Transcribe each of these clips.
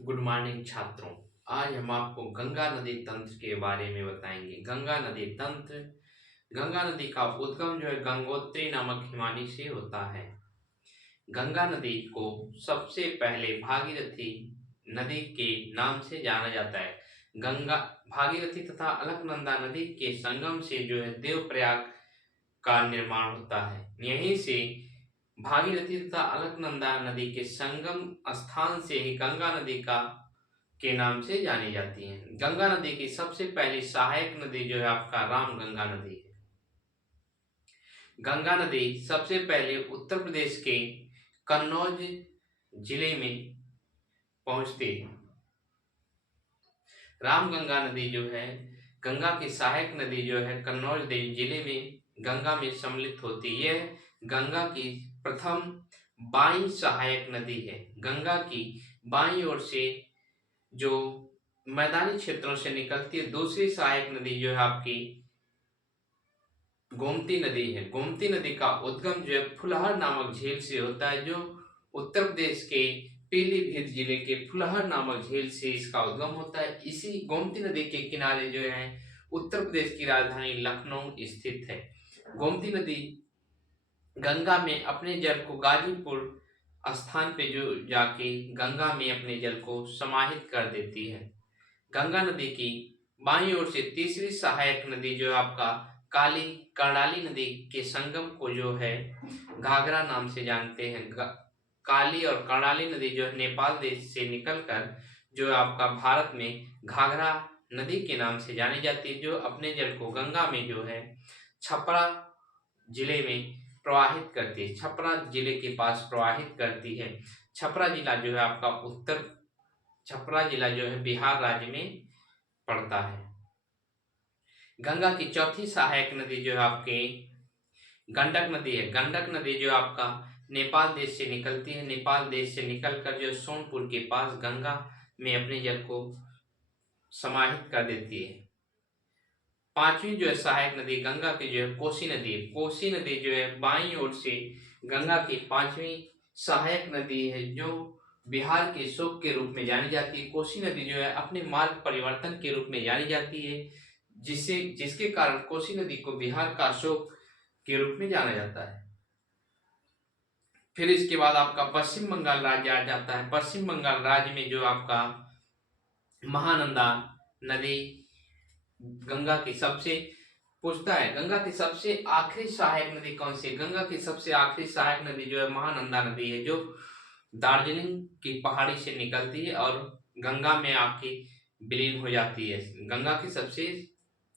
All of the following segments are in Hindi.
गुड मॉर्निंग छात्रों। आज हम आपको गंगा नदी तंत्र के बारे में बताएंगे। गंगा नदी तंत्र। गंगा नदी का उद्गम जो है गंगोत्री नामक हिमालय से होता है। गंगा नदी को सबसे पहले भागीरथी नदी के नाम से जाना जाता है। गंगा भागीरथी तथा अलकनंदा नदी के संगम से जो है देवप्रयाग का निर्माण होता है। यहीं से भागीरथी तथा अलकनंदा नदी के संगम स्थान से ही गंगा नदी का के नाम से जानी जाती हैं। गंगा नदी की सबसे पहली सहायक नदी जो है आपका रामगंगा नदी है। गंगा नदी सबसे पहले उत्तर प्रदेश के कन्नौज जिले में पहुंचती है। रामगंगा नदी जो है गंगा की सहायक नदी जो है कन्नौज जिले में गंगा में सम्मिलित होती है। यह गंगा की प्रथम बाई सहायक नदी है। गंगा की बाईं ओर से जो मैदानी क्षेत्रों से निकलती है दूसरी सहायक नदी जो है आपकी गोमती नदी है। गोमती नदी का उद्गम जो है फुलहर नामक झील से होता है, जो उत्तर प्रदेश के पीलीभीत जिले के फुलहर नामक झील से इसका उद्गम होता है। इसी गोमती नदी के किनारे जो है उत्तर प्रदेश की राजधानी लखनऊ स्थित है। गोमती नदी गंगा में अपने जल को गाजीपुर स्थान पे जो जाके गंगा में अपने जल को समाहित कर देती है। गंगा नदी की बाईं ओर से तीसरी सहायक नदी जो है आपका काली कर्णाली नदी के संगम को जो है घाघरा नाम से जानते हैं। काली और कर्णाली नदी जो है नेपाल देश से निकलकर जो है आपका भारत में घाघरा नदी के नाम से जानी जाती है, जो अपने जल को गंगा में जो है छपरा जिले में प्रवाहित करती है। छपरा जिले के पास प्रवाहित करती है। छपरा जिला जो है आपका छपरा जिला जो है बिहार राज्य में पड़ता है। गंगा की चौथी सहायक नदी जो है आपके गंडक नदी है। गंडक नदी जो आपका नेपाल देश से निकलती है। नेपाल देश से निकलकर जो सोनपुर के पास गंगा में अपने जल को समाहित कर देती है। पांचवी जो है सहायक नदी गंगा की जो है कोसी नदी है। कोसी नदी जो है बाईं ओर से गंगा की पांचवी सहायक नदी है, जो बिहार के शोक के रूप में जानी जाती है। कोसी नदी जो है अपने मार्ग परिवर्तन के रूप में जानी जाती है, जिसके कारण कोसी नदी को बिहार का अशोक के रूप में जाना जाता है। फिर इसके बाद आपका पश्चिम बंगाल राज्य आ जाता है। पश्चिम बंगाल राज्य में जो आपका महानंदा नदी गंगा की सबसे पूछता है गंगा की सबसे आखिरी सहायक नदी कौन सी है। गंगा की सबसे आखिरी सहायक नदी जो है महानंदा नदी है, जो दार्जिलिंग की पहाड़ी से निकलती है और गंगा में आके विलीन हो जाती है। गंगा की सबसे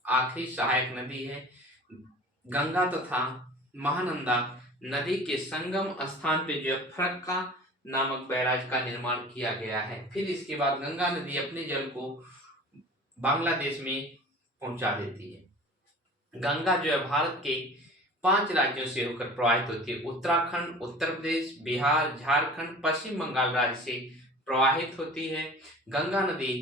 आखिरी सहायक नदी है। गंगा तथा महानंदा नदी के संगम स्थान पे जो है फरक्का नामक बैराज का निर्माण किया गया है। फिर इसके बाद गंगा नदी अपने जल को बांग्लादेश में पहुंचा देती है। गंगा जो है भारत के 5 राज्यों से होकर प्रवाहित होती है। उत्तराखंड, उत्तर प्रदेश, बिहार, झारखंड, पश्चिम बंगाल राज्य से प्रवाहित होती है। गंगा नदी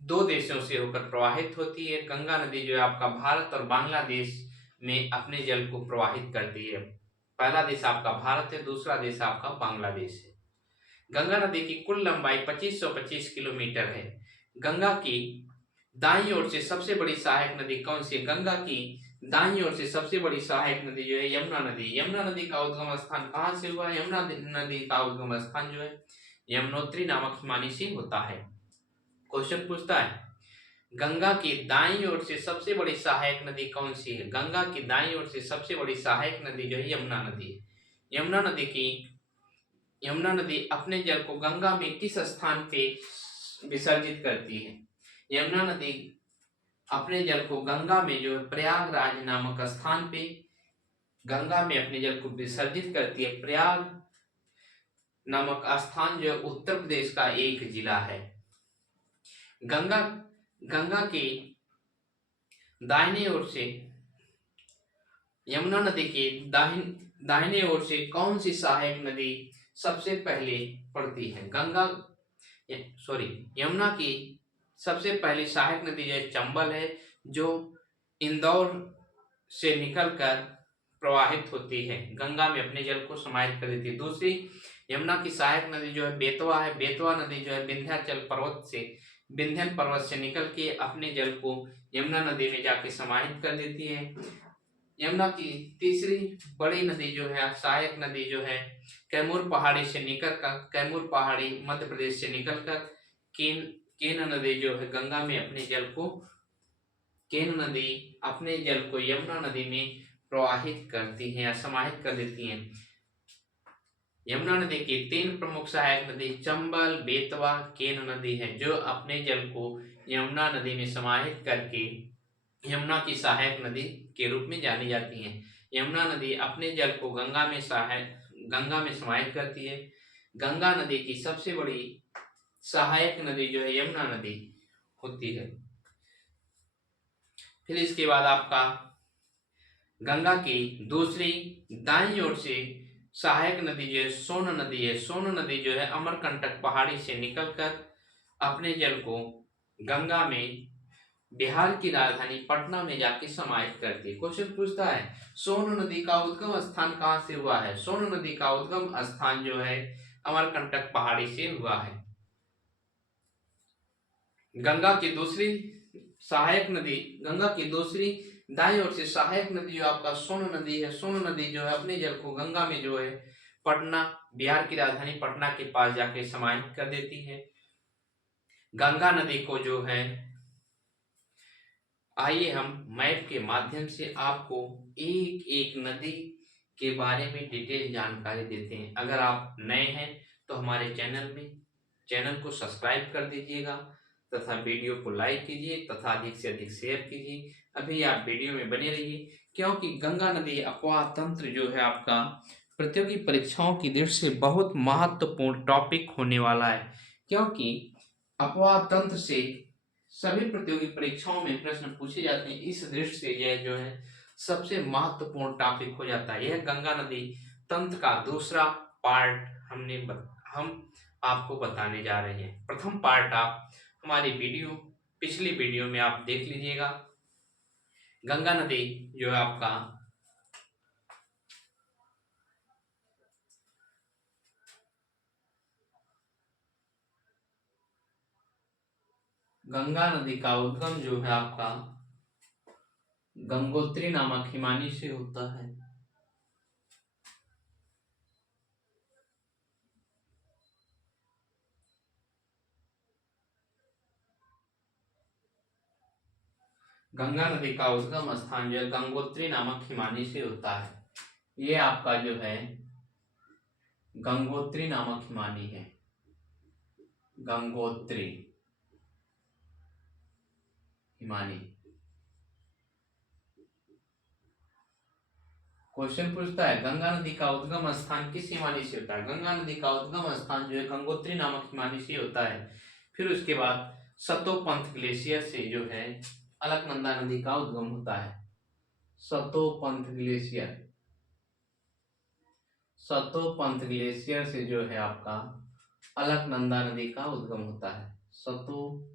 2 देशों से होकर प्रवाहित होती है। गंगा नदी जो है आपका भारत और बांग्लादेश में अपने जल को प्रवाहित करती है। पहला देश आपका भारत है, दूसरा देश आपका बांग्लादेश है। गंगा नदी की कुल लंबाई 2525 किलोमीटर है। गंगा की दाईं ओर से सबसे बड़ी सहायक नदी कौन सी है। गंगा की दाईं ओर से सबसे बड़ी सहायक नदी जो है यमुना नदी। यमुना नदी का उद्गम स्थान कहाँ से हुआ है। यमुना नदी का उद्गम स्थान जो है यमुनोत्री नामक हिमालय से होता है। क्वेश्चन पूछता है गंगा की दाईं ओर से सबसे बड़ी सहायक नदी कौन सी है। गंगा की दाईं ओर से सबसे बड़ी सहायक नदी जो है यमुना नदी है। यमुना नदी अपने जल को गंगा में किस स्थान पे विसर्जित करती है। यमुना नदी अपने जल को गंगा में जो है प्रयागराज नामक स्थान पे गंगा में अपने जल को विसर्जित करती है। प्रयाग नामक स्थान जो है उत्तर प्रदेश का एक जिला है। गंगा के दाहिने ओर से यमुना नदी के दाहिने ओर से कौन सी सहायक नदी सबसे पहले पड़ती है। यमुना की सबसे पहली सहायक नदी जो है चंबल है, जो इंदौर से निकलकर प्रवाहित होती है, गंगा में अपने जल को समाहित कर देती है। दूसरी यमुना की सहायक नदी जो है बेतवा है। बेतवा नदी जो है विंध्यन पर्वत से निकल के अपने जल को यमुना नदी में जाके समाहित कर देती है। यमुना की तीसरी बड़ी नदी जो है, सहायक नदी जो है, कैमूर पहाड़ी से निकलकर, कैमूर पहाड़ी मध्य प्रदेश से निकलकर केन केन नदी जो है गंगा में अपने जल को, केन नदी अपने जल को यमुना नदी में प्रवाहित करती है या समाहित कर देती है। यमुना नदी की तीन प्रमुख सहायक नदी चंबल, बेतवा, केन नदी है, जो अपने जल को यमुना नदी में समाहित करके यमुना की सहायक नदी के रूप में जानी जाती हैं। यमुना नदी अपने जल को गंगा में समाहित करती है। गंगा नदी की सबसे बड़ी सहायक नदी जो है यमुना नदी होती है। फिर इसके बाद आपका गंगा की दूसरी दाईं ओर से सहायक नदी जो है सोन नदी है। सोन नदी जो है अमरकंटक पहाड़ी से निकलकर अपने जल को गंगा में बिहार की राजधानी पटना में जाके समाहित करती है। क्वेश्चन पूछता है सोन नदी का उद्गम स्थान कहाँ से हुआ है? सोन नदी का उद्गम स्थान जो है अमरकंटक पहाड़ी से हुआ है। गंगा की दूसरी सहायक नदी, गंगा की दूसरी दाईं ओर से सहायक नदी जो आपका सोन नदी है। सोन नदी जो है अपने जल को गंगा में जो है पटना, बिहार की राजधानी पटना के पास जाके समाहित कर देती है। गंगा नदी को जो है, आइए हम मैप के माध्यम से आपको एक एक नदी के बारे में डिटेल जानकारी देते हैं। अगर आप नए हैं तो हमारे चैनल को सब्सक्राइब कर दीजिएगा तथा वीडियो को लाइक कीजिए तथा अधिक से अधिक शेयर कीजिए। अभी आप वीडियो में बने रहिए, क्योंकि गंगा नदी अपवाह तंत्र जो है आपका प्रतियोगी परीक्षाओं की दृष्टि से बहुत महत्वपूर्ण टॉपिक होने वाला है, क्योंकि अपवाह तंत्र से सभी प्रतियोगी परीक्षाओं में प्रश्न पूछे जाते हैं। इस दृष्टि से यह जो है सबसे महत्वपूर्ण टॉपिक हो जाता है। यह गंगा नदी तंत्र का दूसरा पार्ट हम आपको बताने जा रहे हैं। प्रथम पार्ट आप हमारी पिछली वीडियो में आप देख लीजिएगा। गंगा नदी जो है आपका गंगा नदी का उद्गम जो है आपका गंगोत्री नामक हिमानी से होता है। गंगा नदी का उद्गम स्थान जो है गंगोत्री नामक हिमानी से होता है। ये आपका जो है गंगोत्री नामक हिमानी है। गंगोत्री हिमानी। क्वेश्चन पूछता है गंगा नदी का उद्गम स्थान किस हिमानी से होता है? गंगा नदी का उद्गम स्थान जो है गंगोत्री नामक हिमानी से होता है। फिर उसके बाद सतोपंथ ग्लेशियर से जो है अलकनंदा नदी का उद्गम होता है। सतोपंथ ग्लेशियर, सतोपंथ ग्लेशियर से जो है आपका अलकनंदा नदी का उद्गम होता है। सतोपंथ।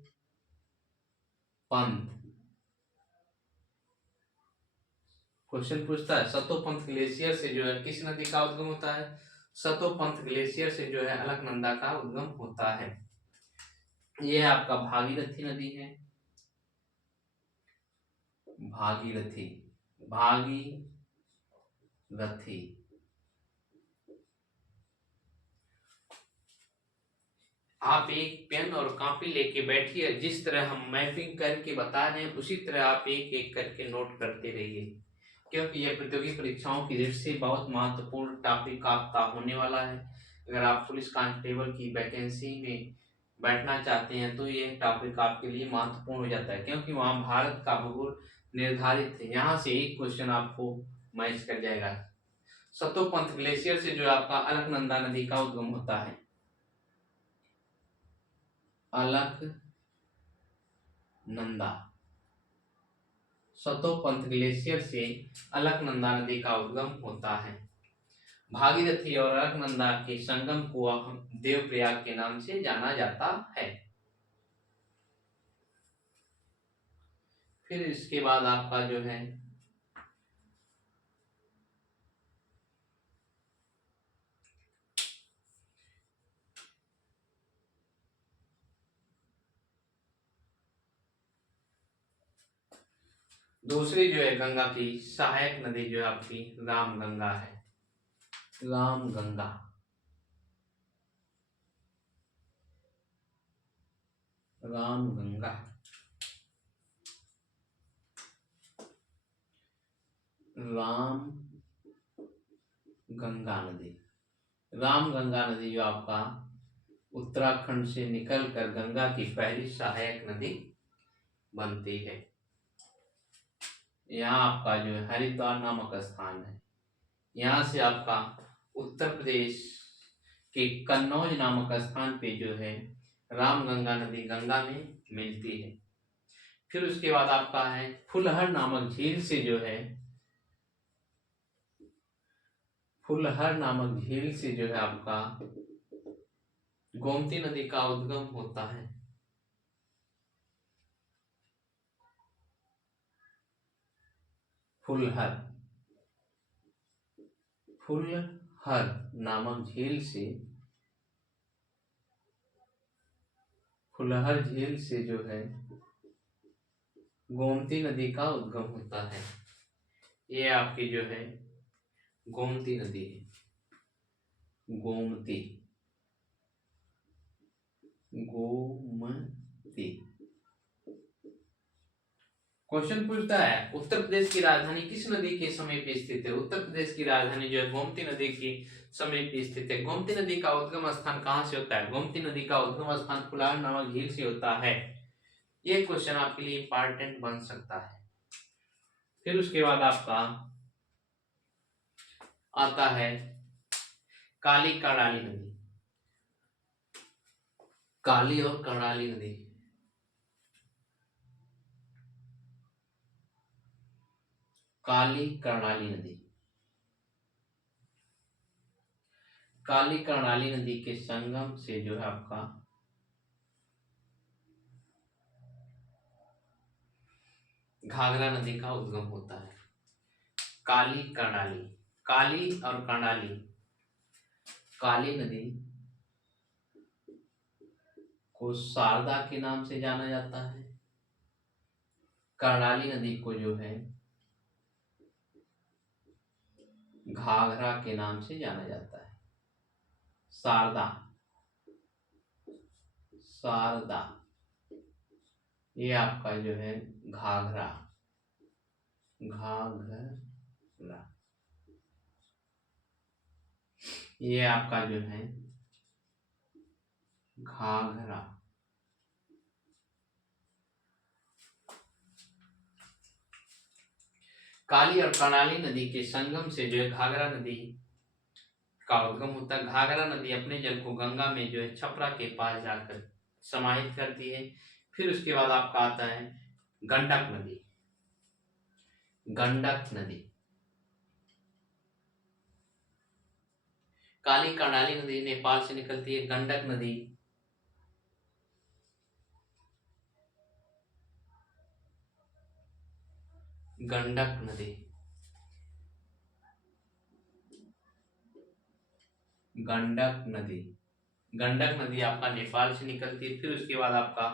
क्वेश्चन पूछता है सतोपंथ ग्लेशियर से जो है किस नदी का उद्गम होता है? सतोपंथ ग्लेशियर से जो है अलकनंदा का उद्गम होता है। यह आपका भागीरथी नदी है। भागीरथी, भागीरथी। आप एक पेन और कॉपी लेके बैठिए। जिस तरह हम मैपिंग करके बता रहे हैं उसी तरह आप एक एक करके नोट करते रहिए, क्योंकि यह प्रतियोगी परीक्षाओं की दृष्टि से बहुत महत्वपूर्ण टॉपिक आपका होने वाला है। अगर आप पुलिस कांस्टेबल की वैकेंसी में बैठना चाहते हैं तो यह टॉपिक आपके लिए महत्वपूर्ण हो जाता है, क्योंकि वहाँ भारत का भूगोल निर्धारित है। यहाँ से एक क्वेश्चन आपको मैच कर जाएगा। सतोपंथ ग्लेशियर से जो आपका अलकनंदा नदी का उद्गम होता है। अलकनंदा, सतोपंथ ग्लेशियर से अलकनंदा नदी का उद्गम होता है। भागीरथी और अलकनंदा के संगम को देवप्रयाग के नाम से जाना जाता है। फिर इसके बाद आपका जो है दूसरी जो है गंगा की सहायक नदी जो है आपकी रामगंगा है, रामगंगा। रामगंगा, राम गंगा नदी। रामगंगा नदी जो आपका उत्तराखंड से निकलकर गंगा की पहली सहायक नदी बनती है। यहाँ आपका जो है हरिद्वार नामक स्थान है। यहाँ से आपका उत्तर प्रदेश के कन्नौज नामक स्थान पे जो है रामगंगा नदी गंगा में मिलती है। फिर उसके बाद आपका है फुलहर नामक झील से जो है, फुलहर नामक झील से जो है आपका गोमती नदी का उद्गम होता है। फुलहर, फुलहर नामक झील से, फुलहर झील से जो है गोमती नदी का उद्गम होता है। ये आपकी जो है गोमती नदी है, गोमती, गोमती। क्वेश्चन पूछता है उत्तर प्रदेश की राजधानी किस नदी के समीप स्थित है। उत्तर प्रदेश की राजधानी जो है गोमती नदी के समीप स्थित है। गोमती नदी का उद्गम स्थान कहाँ से होता है। गोमती नदी का उद्गम स्थान फुलहर नामक झील से होता है। ये क्वेश्चन आपके लिए इंपॉर्टेंट बन सकता है। फिर उसके बाद आपका आता है काली कर्णाली नदी, काली और कर्णाली नदी। काली कर्णाली नदी, काली कर्णाली नदी के संगम से जो है आपका घाघरा नदी का उद्गम होता है। काली कर्णाली, काली और कर्णाली, काली नदी को शारदा के नाम से जाना जाता है। कर्णाली नदी को जो है घाघरा के नाम से जाना जाता है। शारदा, शारदा, ये आपका जो है घाघरा, घाघरा, ये आपका जो है घाघरा। काली और कर्णाली नदी के संगम से जो है घाघरा नदी का उद्गम होता है। घाघरा नदी अपने जल को गंगा में जो है छपरा के पास जाकर समाहित करती है। फिर उसके बाद आपका आता है गंडक नदी, गंडक नदी। काली कर्णाली नदी नेपाल से निकलती है। गंडक नदी गंडक नदी, गंडक नदी, गंडक नदी आपका नेपाल से निकलती है। फिर उसके बाद आपका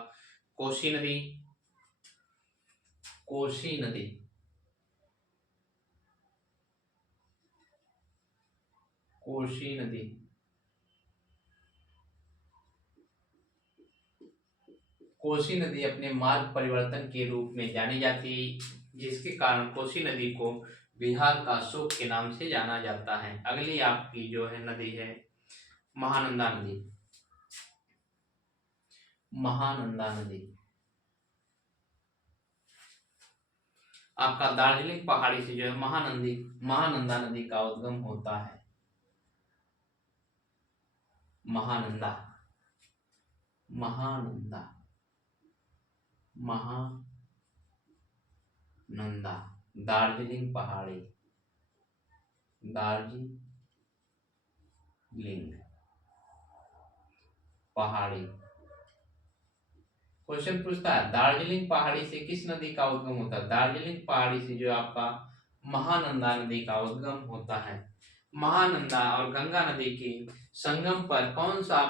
कोसी नदी, कोसी नदी, कोसी नदी, कोसी नदी अपने मार्ग परिवर्तन के रूप में जानी जाती है, जिसके कारण कोसी नदी को बिहार का शोक के नाम से जाना जाता है। अगली आपकी जो है नदी है महानंदा नदी, महानंदा नदी। आपका दार्जिलिंग पहाड़ी से जो है महानंदा नदी का उद्गम होता है। महानंदा, महानंदा, महानंदा, दार्जिलिंग पहाड़ी, दार्जिलिंग पहाड़ी। क्वेश्चन पूछता है दार्जिलिंग पहाड़ी से किस नदी का उद्गम होता है। दार्जिलिंग पहाड़ी से जो आपका महानंदा नदी का उद्गम होता है। महानंदा और गंगा नदी के संगम पर कौन सा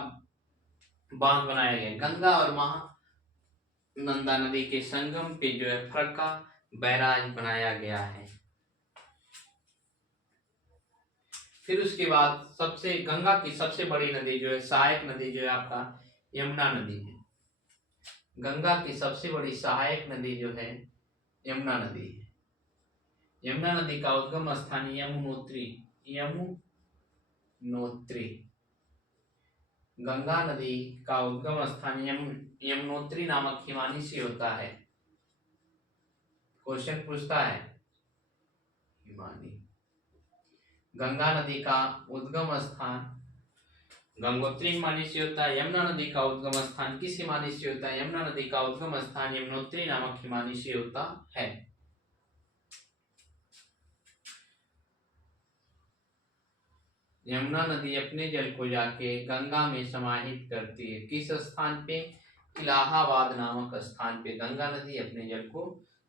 बांध बनाया गया। गंगा और महानंदा नदी के संगम पे जो है फरक्का बैराज बनाया गया है। फिर उसके बाद गंगा की सबसे बड़ी नदी जो है, सहायक नदी जो है आपका यमुना नदी है। गंगा की सबसे बड़ी सहायक नदी जो है यमुना नदी है। यमुना नदी का उद्गम स्थान यमुनोत्री। यमुनोत्री। गंगा नदी का उद्गम स्थान यमुनोत्री नामक हिमानी से होता है। क्वेश्चन पूछता है हिमानी। गंगा नदी का उद्गम स्थान गंगोत्री हिमानी से होता है। यमुना नदी का उद्गम स्थान किस हिमानी से होता है? यमुना नदी का उद्गम स्थान यमुनोत्री नामक हिमानी से होता है। यमुना नदी अपने जल को जाके गंगा में समाहित करती है। किस स्थान पे? इलाहाबाद नामक स्थान पे गंगा नदी अपने जल को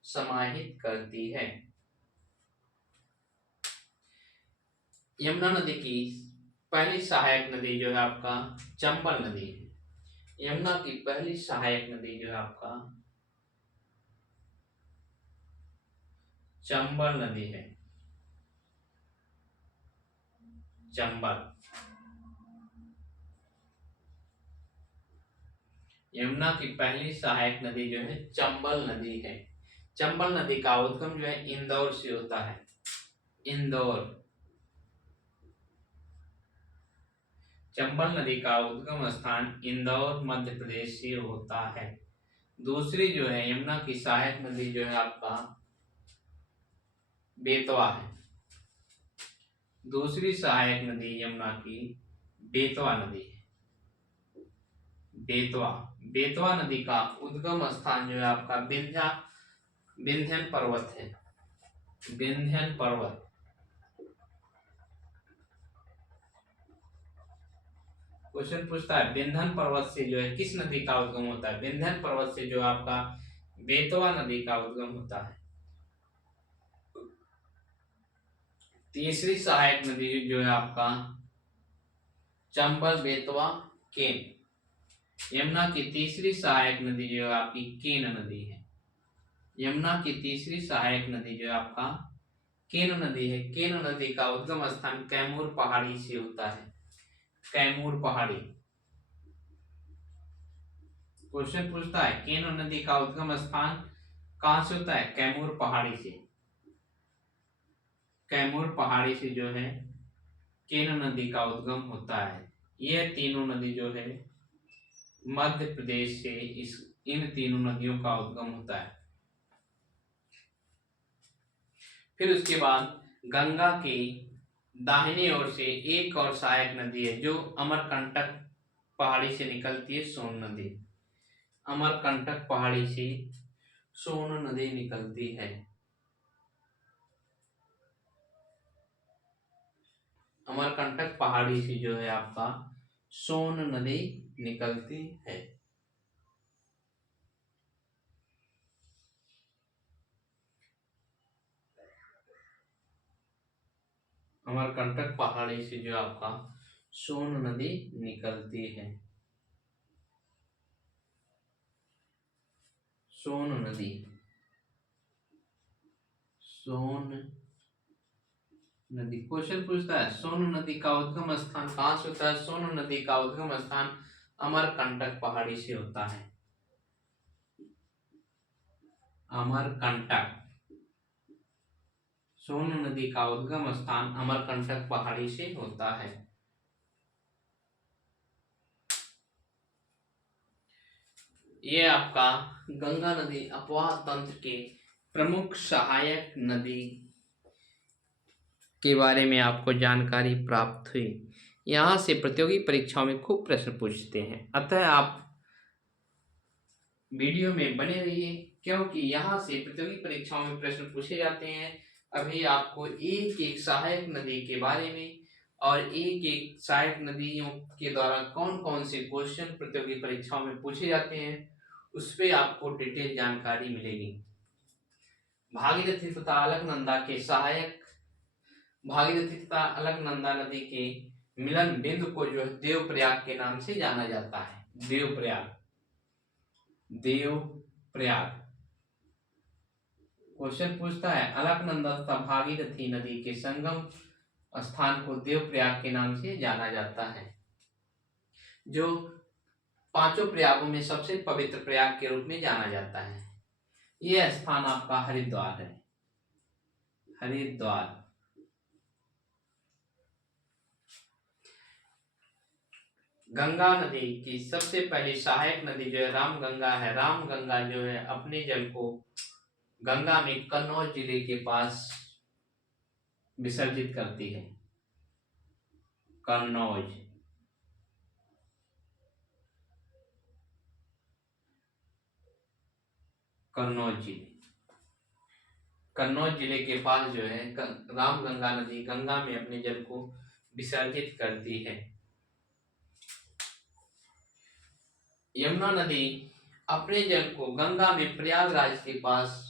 समाहित करती है। यमुना नदी की पहली सहायक नदी जो है आपका चंबल नदी है। यमुना की पहली सहायक नदी जो है आपका चंबल नदी है। चंबल। यमुना की पहली सहायक नदी जो है चंबल नदी है। चंबल नदी का उद्गम जो है इंदौर से होता है। इंदौर। चंबल नदी का उद्गम स्थान इंदौर मध्य प्रदेश से होता है। दूसरी जो है यमुना की सहायक नदी जो है आपका बेतवा है। दूसरी सहायक नदी यमुना की बेतवा नदी है। बेतवा। बेतवा नदी का उद्गम स्थान जो है आपका विंध्यन पर्वत है। विंध्यन पर्वत। क्वेश्चन पूछता है विंध्यन पर्वत से जो है किस नदी का उद्गम होता है? विंध्यन पर्वत से जो आपका बेतवा नदी का उद्गम होता है। तीसरी सहायक नदी जो है आपका चंबल बेतवा केन। यमुना की तीसरी सहायक नदी जो है आपकी केन नदी है। यमुना की तीसरी सहायक नदी जो है आपका केन नदी है। केन नदी का उद्गम स्थान कैमूर पहाड़ी से होता है। कैमूर पहाड़ी। क्वेश्चन पूछता है केन नदी का उद्गम स्थान कहां से होता है? कैमूर पहाड़ी से। कैमूर पहाड़ी से जो है केन नदी का उद्गम होता है। ये तीनों नदी जो है मध्य प्रदेश से इन तीनों नदियों का उद्गम होता है। फिर उसके बाद गंगा की दाहिनी ओर से एक और सहायक नदी है जो अमरकंटक पहाड़ी से निकलती है, सोन नदी। अमरकंटक पहाड़ी से सोन नदी निकलती है। अमरकंटक पहाड़ी से जो है आपका सोन नदी निकलती है। अमरकंटक पहाड़ी से जो आपका सोन नदी निकलती है। सोन नदी। सोन नदी। क्वेश्चन पूछता है सोन नदी का उद्गम स्थान कहां से होता है? सोन नदी का उद्गम स्थान अमरकंटक पहाड़ी से होता है। अमरकंटक। सोन नदी का उद्गम स्थान अमरकंटक पहाड़ी से होता है। ये आपका गंगा नदी अपवाह तंत्र के प्रमुख सहायक नदी के बारे में आपको जानकारी प्राप्त हुई। यहाँ से प्रतियोगी परीक्षाओं में खूब प्रश्न पूछते हैं, अतः आप वीडियो में बने रहिए क्योंकि यहाँ से प्रतियोगी परीक्षाओं में प्रश्न पूछे जाते हैं। अभी आपको एक एक सहायक नदी के बारे में और एक एक सहायक नदियों के द्वारा कौन कौन से क्वेश्चन प्रतियोगी परीक्षाओं में पूछे जाते हैं उस पर आपको डिटेल जानकारी मिलेगी। भागीरथी तथा अलकनंदा के सहायक भागीरथी तथा अलकनंदा नदी के मिलन बिंदु को जो है देवप्रयाग के नाम से जाना जाता है। देवप्रयाग। देवप्रयाग। क्वेश्चन पूछता है अलकनंदा तथा भागीरथी नदी के संगम स्थान को देवप्रयाग के नाम से जाना जाता है। जो पांचों प्रयागों में सबसे पवित्र प्रयाग के रूप में जाना जाता है। यह स्थान आपका हरिद्वार है, हरिद्वार। गंगा नदी की सबसे पहली सहायक नदी जो है रामगंगा है। रामगंगा जो है अपने जल को गंगा में कन्नौज जिले के पास विसर्जित करती है। कन्नौज, कन्नौज जिले, कन्नौज जिले के पास जो है रामगंगा नदी गंगा में अपने जल को विसर्जित करती है। यमुना नदी अपने जल को गंगा में प्रयागराज के पास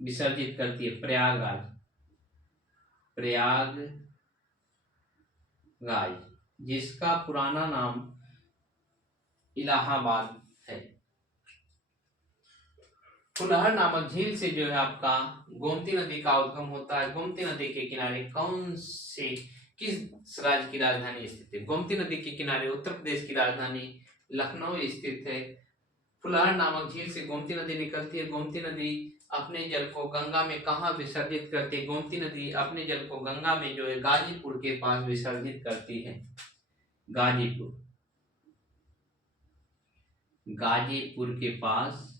विसर्जित करती है। प्रयागराज, प्रयागराज जिसका पुराना नाम इलाहाबाद है। फुलहर नामक झील से जो है आपका गोमती नदी का उद्गम होता है। गोमती नदी के किनारे किस राज्य की राजधानी स्थित है? गोमती नदी के किनारे उत्तर प्रदेश की राजधानी लखनऊ स्थित है। फुलहर नामक झील से गोमती नदी निकलती है। गोमती नदी अपने जल को गंगा में कहाँ विसर्जित करती है? गोमती नदी अपने जल को गंगा में जो है गाजीपुर के पास विसर्जित करती है। गाजीपुर, गाजीपुर के पास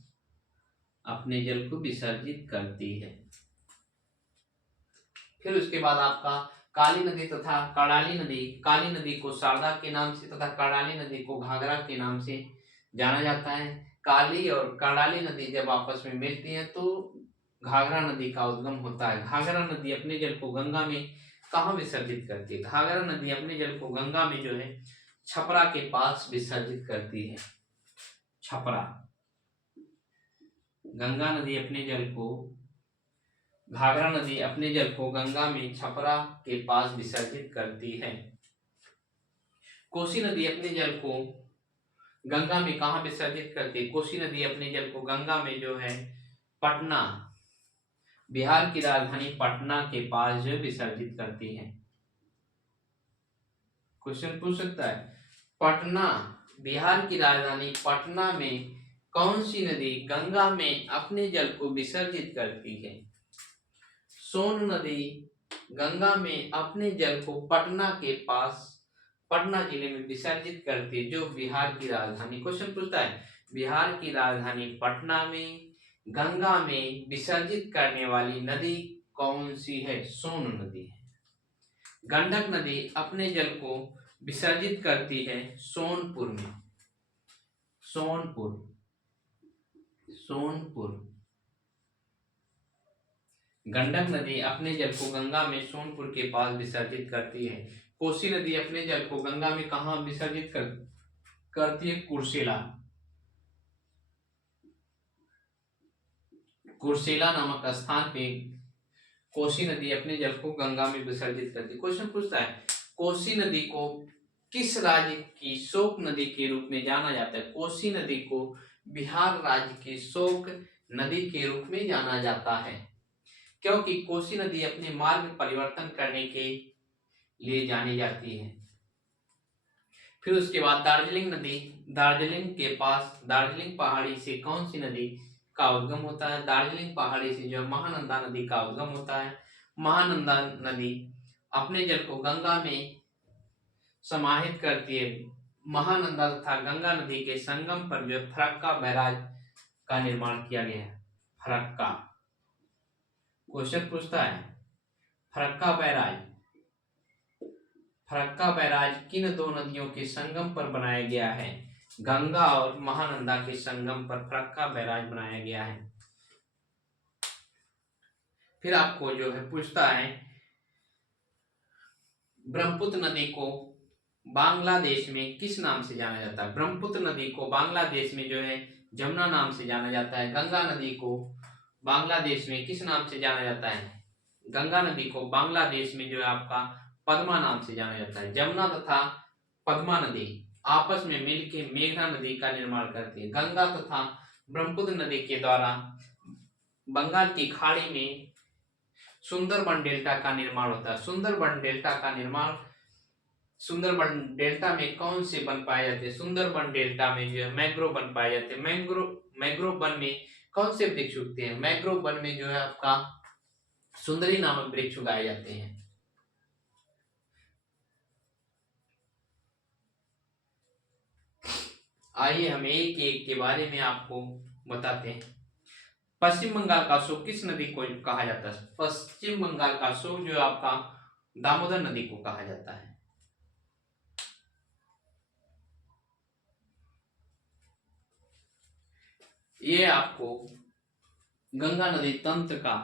अपने जल को विसर्जित करती है। फिर उसके बाद आपका काली नदी तथा कराली नदी। काली नदी को शारदा के नाम से तथा कराली नदी को घाघरा के नाम से जाना जाता है। काली और कराली नदी जब आपस में मिलती हैं तो घाघरा नदी का उद्गम होता है। घाघरा नदी अपने जल को गंगा में कहाँ विसर्जित करती है? घाघरा नदी अपने जल को गंगा में जो है छपरा के पास विसर्जित करती है। छपरा, गंगा नदी अपने जल को, घाघरा नदी अपने जल को गंगा में छपरा के पास विसर्जित करती है। कोसी नदी अपने जल को गंगा में कहाँ विसर्जित करती है? कोसी नदी अपने जल को गंगा में जो है पटना, बिहार की राजधानी पटना के पास जो विसर्जित करती है। क्वेश्चन पूछ सकता है पटना, बिहार की राजधानी पटना में कौन सी नदी गंगा में अपने जल को विसर्जित करती है? सोन नदी गंगा में अपने जल को पटना के पास, पटना जिले में विसर्जित करती है, जो बिहार की राजधानी। क्वेश्चन पूछता है बिहार की राजधानी पटना में गंगा में विसर्जित करने वाली नदी कौन सी है? सोन नदी है। गंडक नदी अपने जल को विसर्जित करती है सोनपुर में। सोनपुर, सोनपुर, गंडक नदी अपने जल को गंगा में सोनपुर के पास विसर्जित करती है। कोसी नदी अपने जल को गंगा में कहाँ विसर्जित करती है? कुर्सेला, कुर्सेला नामक स्थान पे कोसी नदी अपने जल को गंगा में विसर्जित करती है। क्वेश्चन पूछता है कोसी नदी को किस राज्य की शोक नदी के रूप में जाना जाता है? कोसी नदी को बिहार राज्य की शोक नदी के रूप में जाना जाता है, क्योंकि कोसी नदी अपने मार्ग परिवर्तन करने के लिए जानी जाती है। फिर उसके बाद दार्जिलिंग नदी, दार्जिलिंग के पास दार्जिलिंग पहाड़ी से कौन सी नदी का उद्गम होता है? दार्जिलिंग पहाड़ी से जो महानंदा नदी का उद्गम होता है। महानंदा नदी अपने जल को गंगा में समाहित करती है। महानंदा तथा गंगा नदी के संगम पर जो फरक्का बैराज का निर्माण किया गया है। फरक्का, क्वेश्चन पूछता है फरक्का बैराज, फरक्का बैराज किन दो नदियों के संगम पर बनाया गया है? गंगा और महानंदा के संगम पर फरक्का बैराज बनाया गया है। फिर आपको जो है पूछता है ब्रह्मपुत्र नदी को बांग्लादेश में किस नाम से जाना जाता है? ब्रह्मपुत्र नदी को बांग्लादेश में जो है जमुना नाम से जाना जाता है। गंगा नदी को बांग्लादेश में किस नाम से जाना जाता है? गंगा नदी को बांग्लादेश में जो है आपका पद्मा नाम से जाना जाता है। जमुना तथा पद्मा नदी आपस में मिलकर मेघना नदी का निर्माण करती है। गंगा तथा ब्रह्मपुत्र नदी के द्वारा बंगाल की खाड़ी में सुंदरबन डेल्टा का निर्माण होता है। सुंदरबन डेल्टा में कौन से वन पाए जाते हैं? सुंदरबन डेल्टा में जो है मैंग्रोव वन पाए जाते हैं। मैंग्रोव वन में कौन से वृक्ष उगते हैं? मैंग्रोव वन में जो है आपका सुंदरी नामक वृक्ष उगाए जाते हैं। आइए हम एक एक के बारे में आपको बताते हैं। पश्चिम बंगाल का अशोक किस नदी को कहा जाता है? पश्चिम बंगाल का अशोक जो आपका दामोदर नदी को कहा जाता है। ये आपको गंगा नदी तंत्र का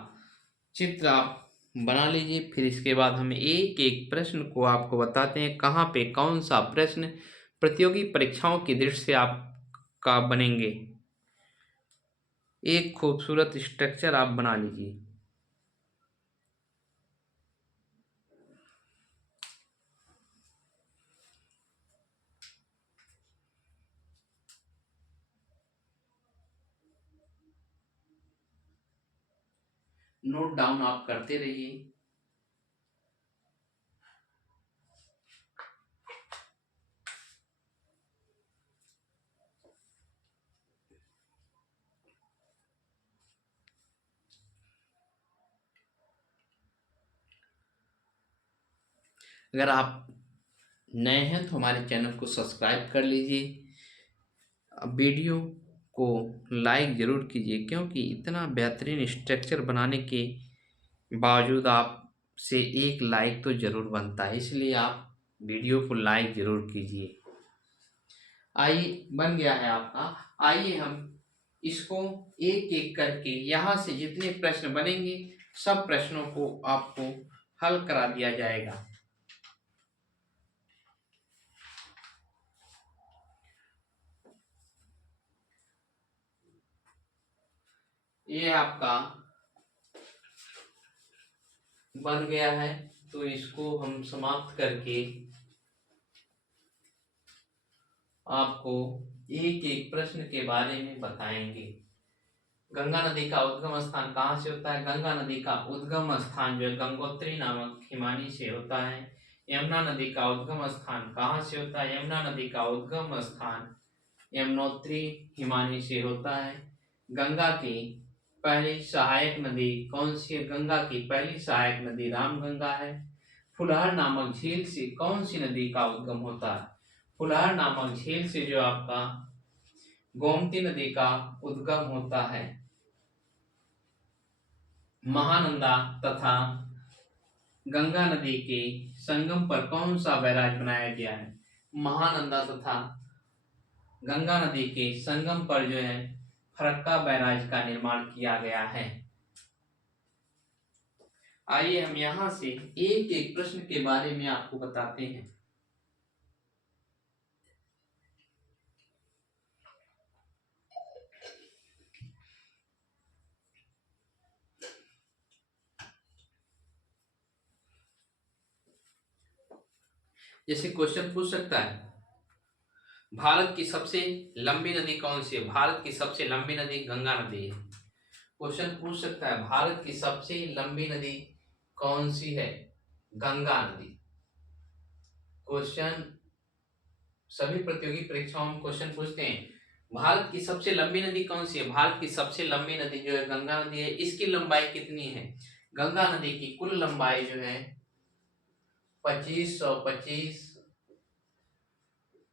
चित्र आप बना लीजिए। फिर इसके बाद हम एक एक प्रश्न को आपको बताते हैं कहाँ पे कौन सा प्रश्न प्रतियोगी परीक्षाओं की दृष्टि से आपका बनेंगे। एक खूबसूरत स्ट्रक्चर आप बना लीजिए। नोट डाउन आप करते रहिए। अगर आप नए हैं तो हमारे चैनल को सब्सक्राइब कर लीजिए। वीडियो को लाइक ज़रूर कीजिए, क्योंकि इतना बेहतरीन स्ट्रक्चर बनाने के बावजूद आपसे एक लाइक तो ज़रूर बनता है, इसलिए आप वीडियो को लाइक ज़रूर कीजिए। आइए, बन गया है आपका। आइए हम इसको एक एक करके यहाँ से जितने प्रश्न बनेंगे सब प्रश्नों को आपको हल करा दिया जाएगा। ये आपका बन गया है, तो इसको हम समाप्त करके आपको एक एक प्रश्न के बारे में बताएंगे। गंगा नदी का उद्गम स्थान कहाँ से होता है? गंगा नदी का उद्गम स्थान जो है गंगोत्री नामक हिमानी से होता है। यमुना नदी का उद्गम स्थान कहाँ से होता है? यमुना नदी का उद्गम स्थान यमुनोत्री हिमानी से होता है। गंगा की पहली सहायक नदी कौन सी है? गंगा की पहली सहायक नदी रामगंगा है। फुलहर नामक झील से कौन सी नदी का उद्गम होता है? फुलहर नामक झील से जो आपका गोमती नदी का उद्गम होता है। महानंदा तथा गंगा नदी के संगम पर कौन सा बैराज बनाया गया है? महानंदा तथा गंगा नदी के संगम पर जो है फरक्का बैराज का निर्माण किया गया है। आइए हम यहाँ से एक एक प्रश्न के बारे में आपको बताते हैं। जैसे क्वेश्चन पूछ सकता है, भारत की सबसे लंबी नदी कौन सी है? भारत की सबसे लंबी नदी गंगा नदी है। क्वेश्चन पूछ सकता है, भारत की सबसे लंबी नदी कौन सी है? गंगा नदी। क्वेश्चन सभी प्रतियोगी परीक्षाओं में क्वेश्चन पूछते हैं, भारत की सबसे लंबी नदी कौन सी है? भारत की सबसे लंबी नदी जो है गंगा नदी है। इसकी लंबाई कितनी है? गंगा नदी की कुल लंबाई जो है 2525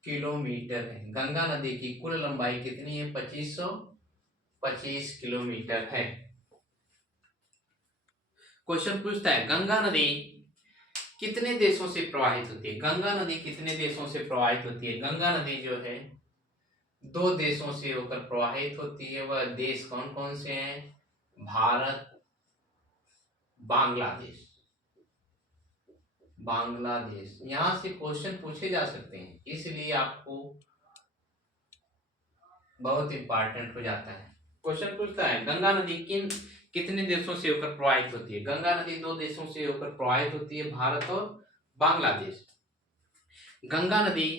किलोमीटर है। गंगा नदी की कुल लंबाई कितनी है? 2525 किलोमीटर है। क्वेश्चन पूछता है, गंगा नदी कितने देशों से प्रवाहित होती है? गंगा नदी कितने देशों से प्रवाहित होती है? गंगा नदी जो है 2 देशों से होकर प्रवाहित होती है। वह देश कौन कौन से हैं? भारत, बांग्लादेश। बांग्लादेश, यहां से क्वेश्चन पूछे जा सकते हैं, इसलिए आपको बहुत इंपॉर्टेंट हो जाता है। क्वेश्चन पूछता है, गंगा नदी कितने देशों से होकर प्रवाहित होती है? गंगा नदी 2 देशों से होकर प्रवाहित होती है, भारत और बांग्लादेश। गंगा नदी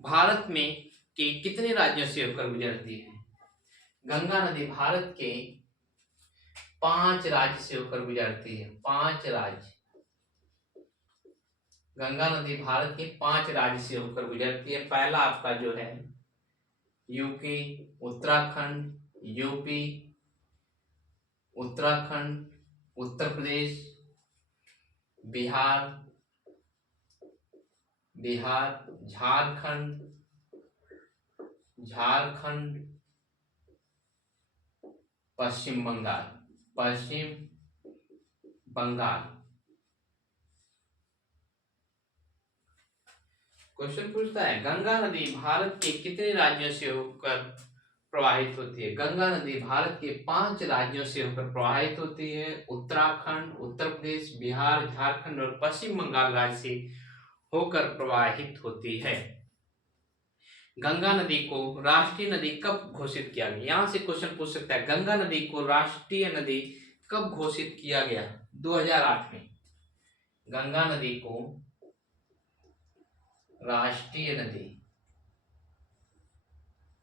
भारत में के कितने राज्यों से होकर गुजरती है? गंगा नदी भारत के 5 राज्य से होकर गुजरती है, 5 राज्य। गंगा नदी भारत के 5 राज्य से होकर गुजरती है। पहला आपका जो है यूपी, उत्तराखंड, यूपी, उत्तराखंड, उत्तर प्रदेश, बिहार, झारखंड, पश्चिम बंगाल, क्वेश्चन पूछता है गंगा नदी भारत के कितने राज्यों से होकर प्रवाहित होती है। गंगा नदी भारत के 5 राज्यों से होकर प्रवाहित होती है। उत्तराखंड, उत्तर प्रदेश, बिहार, झारखंड और पश्चिम बंगाल राज्य से होकर प्रवाहित होती है। गंगा नदी को राष्ट्रीय नदी कब घोषित किया गया। यहां से क्वेश्चन पूछ सकता है गंगा नदी को राष्ट्रीय नदी कब घोषित किया गया। 2008 में गंगा नदी को राष्ट्रीय नदी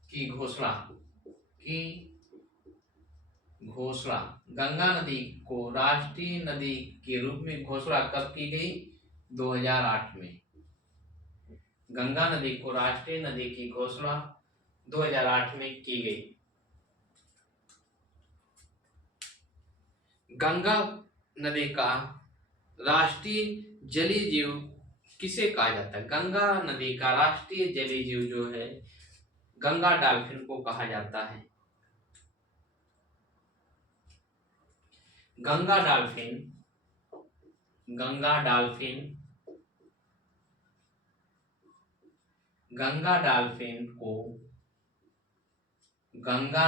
की घोषणा गंगा नदी को राष्ट्रीय नदी के रूप में घोषणा कब की गई। 2008 में गंगा नदी को राष्ट्रीय नदी की घोषणा 2008 में की गई। गंगा नदी का राष्ट्रीय जलीय जीव किसे कहा जाता है। गंगा नदी का राष्ट्रीय जलीय जीव जो है गंगा डॉल्फिन को कहा जाता है। गंगा डॉल्फिन को गंगा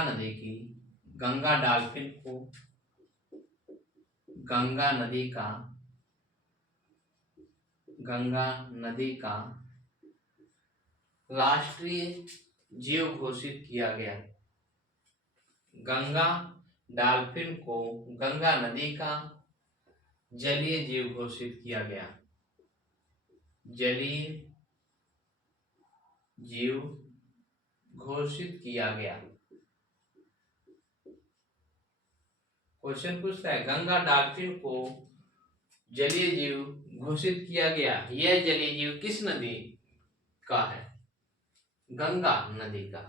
नदी का राष्ट्रीय जीव घोषित किया गया। गंगा डॉल्फिन को गंगा नदी का जलीय जीव घोषित किया गया। क्वेश्चन पूछता है गंगा डॉल्फिन को जलीय जीव घोषित किया गया। यह जलीय जीव किस नदी का है। गंगा नदी का।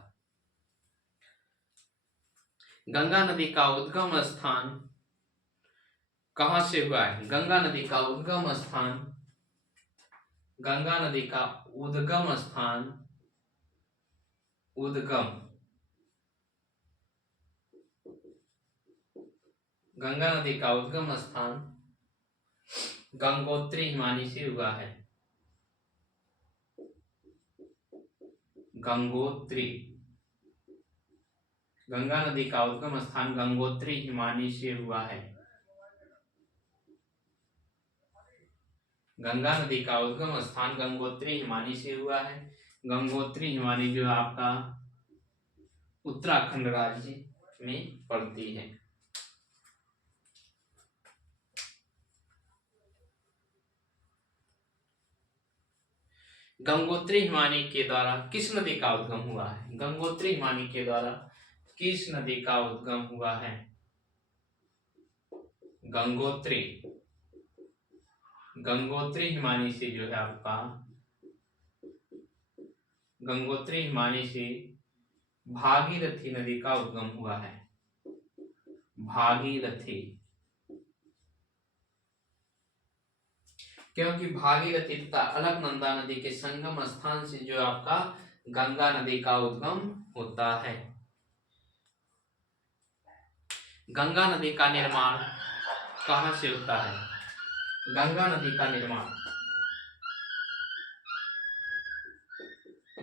गंगा नदी का उद्गम स्थान कहां से हुआ है। गंगा नदी का उद्गम स्थान गंगा नदी का उद्गम स्थान गंगोत्री हिमानी से हुआ है। गंगा नदी का उद्गम स्थान गंगोत्री हिमानी से हुआ है। गंगा नदी का उद्गम स्थान गंगोत्री हिमानी से हुआ है। गंगोत्री हिमानी जो आपका उत्तराखंड राज्य में पड़ती है। गंगोत्री हिमानी के द्वारा किस नदी का उद्गम हुआ है। गंगोत्री हिमानी के द्वारा किस नदी का उद्गम हुआ है। गंगोत्री हिमानी से जो है आपका गंगोत्री हिमानी से भागीरथी नदी का उद्गम हुआ है। भागीरथी, क्योंकि भागीरथी तथा अलकनंदा नदी के संगम स्थान से जो आपका गंगा नदी का उद्गम होता है। गंगा नदी का निर्माण कहां से होता है। गंगा नदी का निर्माण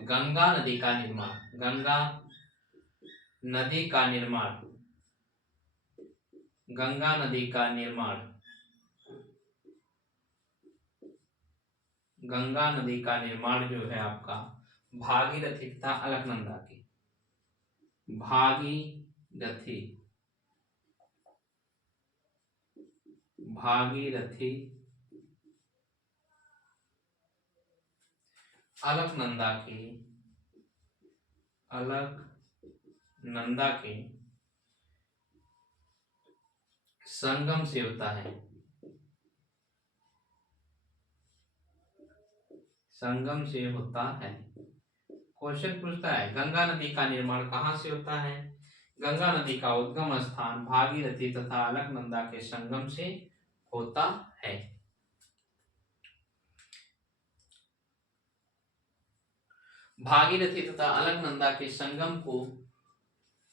गंगा नदी का निर्माण जो है आपका भागीरथी तथा अलकनंदा की भागीरथी अलकनंदा के संगम से होता है, संगम से होता है। क्वेश्चन पूछता है गंगा नदी का निर्माण कहाँ से होता है? गंगा नदी का उद्गम स्थान भागीरथी तथा अलकनंदा के संगम से होता है। भागीरथी तथा अलकनंदा के संगम को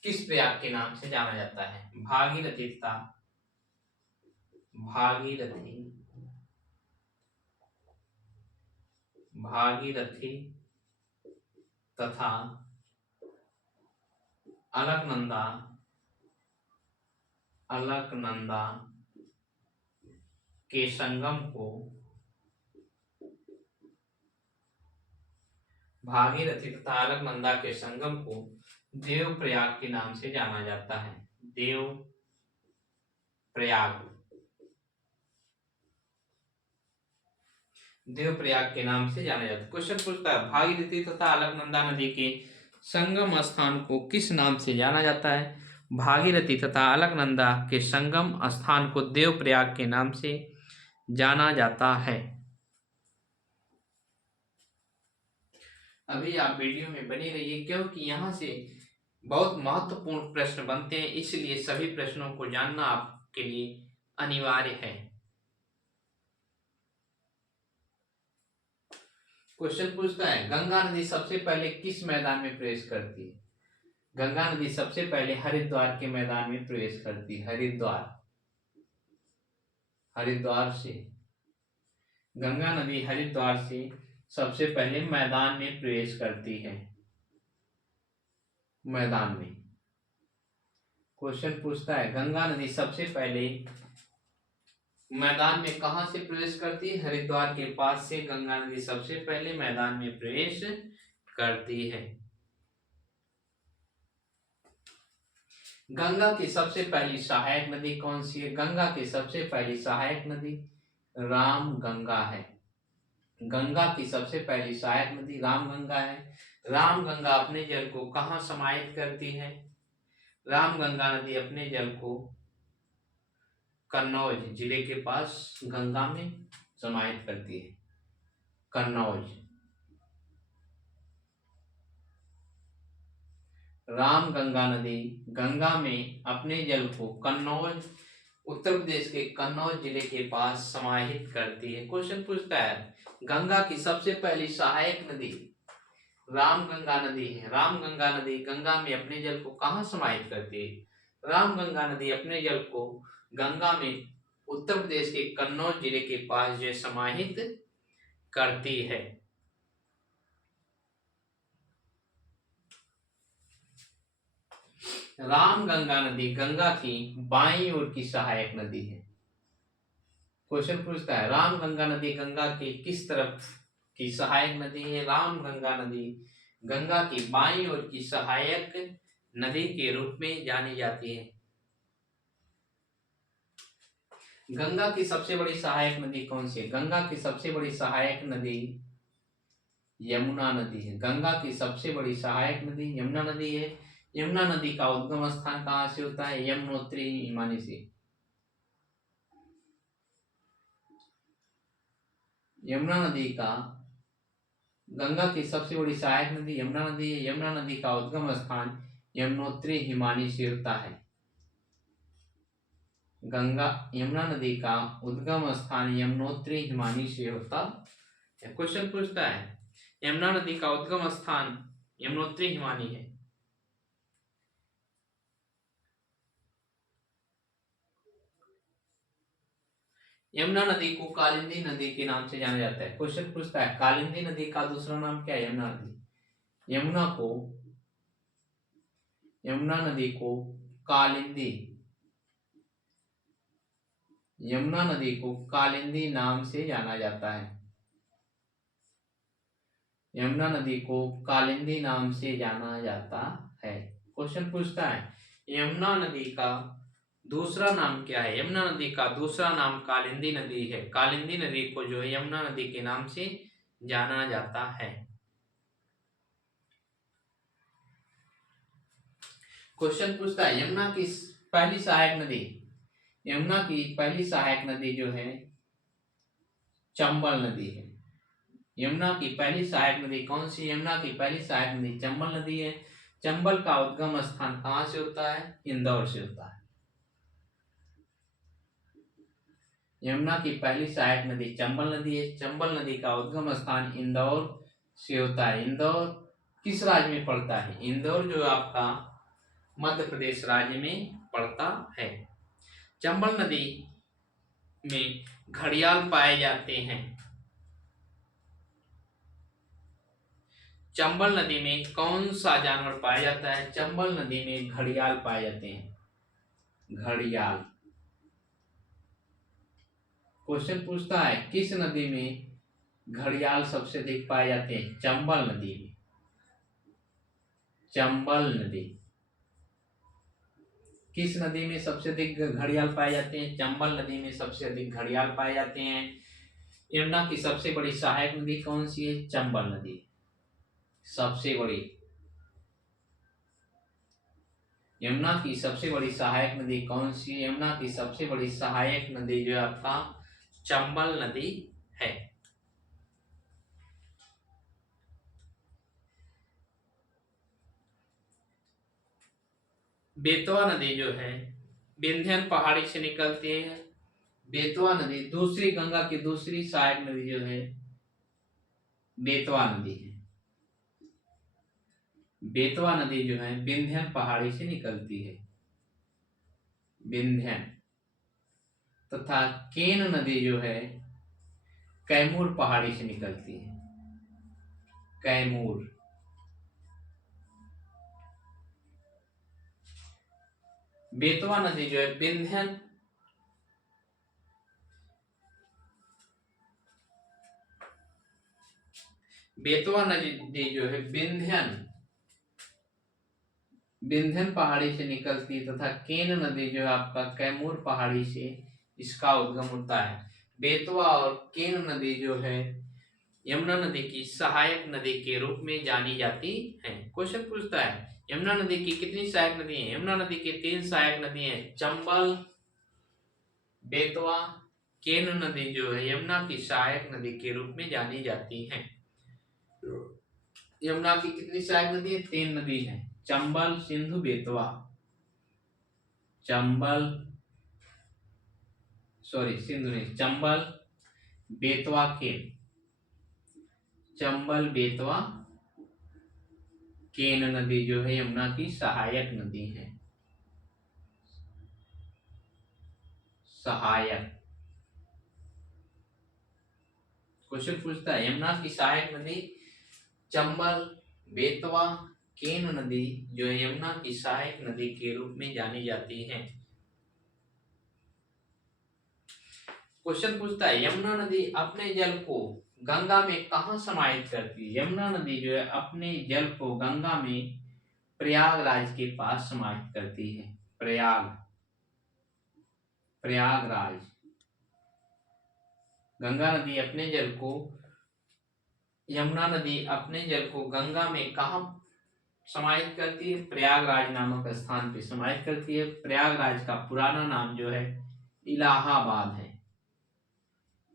किस प्रयाग के नाम से जाना जाता है? भागीरथी तथा भागीरथी भागीरथी तथा अलकनंदा अलकनंदा के संगम को भागीरथी तथा अलकनंदा के संगम को देव प्रयाग के नाम से जाना जाता है। देव प्रयाग, देव प्रयाग के नाम से जाना जाता है। क्वेश्चन पूछता है भागीरथी तथा अलकनंदा नदी के संगम स्थान को किस नाम से जाना जाता है? भागीरथी तथा अलकनंदा के संगम स्थान को देव प्रयाग के नाम से जाना जाता है। अभी आप वीडियो में बने रहिए क्योंकि यहाँ से बहुत महत्वपूर्ण प्रश्न बनते हैं, इसलिए सभी प्रश्नों को जानना आपके लिए अनिवार्य है। क्वेश्चन पूछता है गंगा नदी सबसे पहले किस मैदान में प्रवेश करती है? गंगा नदी सबसे पहले हरिद्वार के मैदान में प्रवेश करती है। हरिद्वार, हरिद्वार से गंगा नदी हरिद्वार से सबसे पहले मैदान में प्रवेश करती है, मैदान में। क्वेश्चन पूछता है गंगा नदी सबसे पहले मैदान में कहां से प्रवेश करती है? हरिद्वार के पास से गंगा नदी सबसे पहले मैदान में प्रवेश करती है। गंगा की सबसे पहली सहायक नदी कौन सी है? गंगा की सबसे पहली सहायक नदी राम गंगा है। गंगा की सबसे पहली सहायक नदी राम गंगा है। राम गंगा अपने जल को कहाँ समाहित करती है? राम गंगा नदी अपने जल को कन्नौज जिले के पास गंगा में समाहित करती है। कन्नौज, राम गंगा नदी गंगा में अपने जल को कन्नौज, उत्तर प्रदेश के कन्नौज जिले के पास समाहित करती है। क्वेश्चन पूछता है गंगा की सबसे पहली सहायक नदी राम गंगा नदी है। राम गंगा नदी गंगा में अपने जल को कहाँ समाहित करती है? राम गंगा नदी अपने जल को गंगा में उत्तर प्रदेश के कन्नौज जिले के पास जो समाहित करती है। राम गंगा नदी गंगा की बाईं ओर की सहायक नदी है। क्वेश्चन पूछता है राम गंगा नदी गंगा की किस तरफ की सहायक नदी है? राम गंगा नदी गंगा की बाईं ओर की सहायक नदी के रूप में जानी जाती है। गंगा की सबसे बड़ी सहायक नदी कौन सी है? गंगा की सबसे बड़ी सहायक नदी यमुना नदी है। गंगा की सबसे बड़ी सहायक नदी यमुना नदी है। यमुना नदी का उद्गम स्थान कहाँ से होता है? यमुनोत्री हिमानी से। यमुना नदी का, गंगा की सबसे बड़ी सहायक नदी यमुना नदी है। यमुना नदी का उद्गम स्थान यमुनोत्री हिमानी से होता है। गंगा यमुना नदी का उद्गम स्थान यमुनोत्री हिमानी से होता है। क्वेश्चन पूछता है यमुना नदी का उद्गम स्थान यमुनोत्री हिमानी है। यमुना नदी को कालिंदी नदी के नाम से जाना जाता है। क्वेश्चन पूछता है कालिंदी नदी का दूसरा नाम क्या है? यमुना नदी। यमुना नदी को कालिंदी, यमुना नदी को कालिंदी नाम से जाना जाता है। यमुना नदी को कालिंदी नाम से जाना जाता है। क्वेश्चन पूछता है यमुना नदी का दूसरा नाम क्या है? यमुना नदी का दूसरा नाम कालिंदी नदी है। कालिंदी नदी को जो है यमुना नदी के नाम से जाना जाता है। क्वेश्चन पूछता है यमुना की पहली सहायक नदी यमुना की पहली सहायक नदी जो है चंबल नदी है। यमुना की पहली सहायक नदी कौन सी? यमुना की पहली सहायक नदी चंबल नदी है। चंबल का उद्गम स्थान कहाँ से होता है? इंदौर से होता है। यमुना की पहली सहायक नदी चंबल नदी है। चंबल नदी का उद्गम स्थान इंदौर से होता है। इंदौर किस राज्य में पड़ता है? इंदौर जो आपका मध्य प्रदेश राज्य में पड़ता है। चंबल नदी में घड़ियाल पाए जाते हैं। चंबल नदी में कौन सा जानवर पाया जाता है? चंबल नदी में घड़ियाल पाए जाते हैं। घड़ियाल। क्वेश्चन पूछता है किस नदी में घड़ियाल सबसे अधिक पाए जाते हैं? चंबल नदी में। चंबल नदी। किस नदी में सबसे अधिक घड़ियाल पाए जाते हैं? चंबल नदी में सबसे अधिक घड़ियाल पाए जाते हैं। यमुना की सबसे बड़ी सहायक नदी कौन सी है? चंबल नदी सबसे बड़ी। यमुना की सबसे बड़ी सहायक नदी कौन सी है? यमुना की सबसे बड़ी सहायक नदी जो है आपका चंबल नदी है। बेतवा नदी जो है विंध्यन पहाड़ी से निकलती है। बेतवा नदी दूसरी गंगा की दूसरी सहायक नदी जो है बेतवा नदी है। बेतवा नदी जो है विंध्यन पहाड़ी से निकलती है। विंध्यन। तथा केन नदी जो है कैमूर पहाड़ी से निकलती है। कैमूर। बेतवा नदी जो है विंध्यन बेतवा नदी जो है विंध्यन पहाड़ी से निकलती है तथा केन नदी जो है आपका कैमूर पहाड़ी से इसका उद्गम होता है। बेतवा और केन नदी जो है यमुना नदी की सहायक नदी के रूप में जानी जाती है। क्वेश्चन पूछता है यमुना नदी की कितनी सहायक नदी है? यमुना नदी की 3 सहायक नदी है। चंबल, बेतवा, केन नदी जो है यमुना की सहायक नदी के रूप में जानी जाती है। यमुना की कितनी सहायक नदी है? 3 नदी है। चंबल, सिंधु, बेतवा। चंबल, सॉरी सिंधु नहीं, चंबल, बेतवा, केन। चंबल, बेतवा, केन नदी जो है यमुना की सहायक नदी है। सहायक। क्वेश्चन पूछता है यमुना की सहायक नदी चंबल, बेतवा, केन नदी जो है यमुना की सहायक नदी के रूप में जानी जाती है। क्वेश्चन पूछता है यमुना नदी अपने जल को गंगा में कहाँ समाहित करती है? यमुना नदी जो है अपने जल को गंगा में प्रयागराज के पास समाहित करती है। प्रयागराज। गंगा नदी अपने जल को यमुना नदी अपने जल को गंगा में कहाँ समाहित करती है? प्रयागराज नामक स्थान पे समाहित करती है। प्रयागराज का पुराना नाम जो है इलाहाबाद है।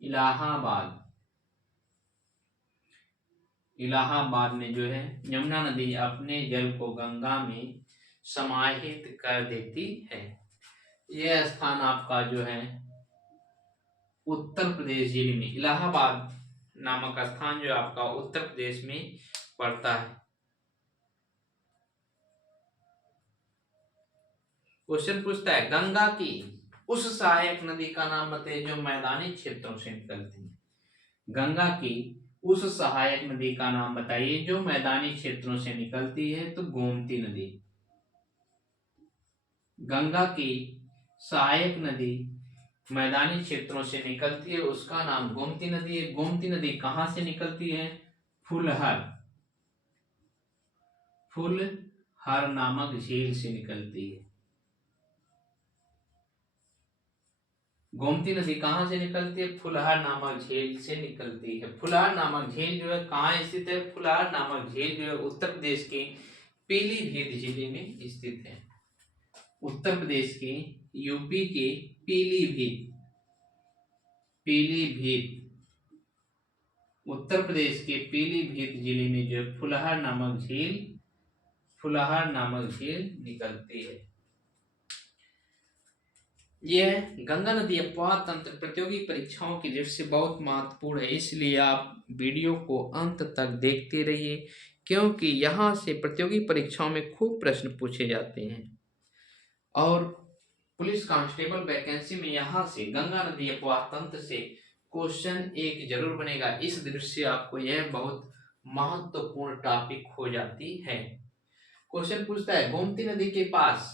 इलाहाबाद। इलाहाबाद में जो है यमुना नदी अपने जल को गंगा में समाहित कर देती है। यह स्थान आपका जो है उत्तर प्रदेश जिले में इलाहाबाद नामक स्थान जो आपका उत्तर प्रदेश में पड़ता है। क्वेश्चन पूछता है गंगा की उस सहायक नदी का नाम बताइए जो मैदानी क्षेत्रों से निकलती है। गंगा की उस सहायक नदी का नाम बताइए जो मैदानी क्षेत्रों से निकलती है। तो गोमती नदी। गंगा की सहायक नदी मैदानी क्षेत्रों से निकलती है, उसका नाम गोमती नदी है। गोमती नदी कहां से निकलती है? फुलहर नामक झील से निकलती है। गोमती नदी कहां से निकलती है? फुलहर नामक झील से निकलती है। फुलहर नामक झील जो है कहाँ स्थित है? फुलहर नामक झील जो है उत्तर प्रदेश के पीलीभीत जिले में स्थित है। उत्तर प्रदेश के यूपी के पीलीभीत, पीलीभीत, उत्तर प्रदेश के पीलीभीत जिले में जो है फुलहर नामक झील, फुलहर नामक झील निकलती है। यह गंगा नदी अपवाह तंत्र प्रतियोगी परीक्षाओं की दृष्टि से बहुत महत्वपूर्ण है, इसलिए आप वीडियो को अंत तक देखते रहिए, क्योंकि यहाँ से प्रतियोगी परीक्षाओं में खूब प्रश्न पूछे जाते हैं। और पुलिस कांस्टेबल वैकेंसी में यहाँ से गंगा नदी अपवाह तंत्र से क्वेश्चन एक जरूर बनेगा। इस दृष्टि से आपको यह बहुत महत्वपूर्ण टॉपिक हो जाती है। क्वेश्चन पूछता है, गोमती नदी के पास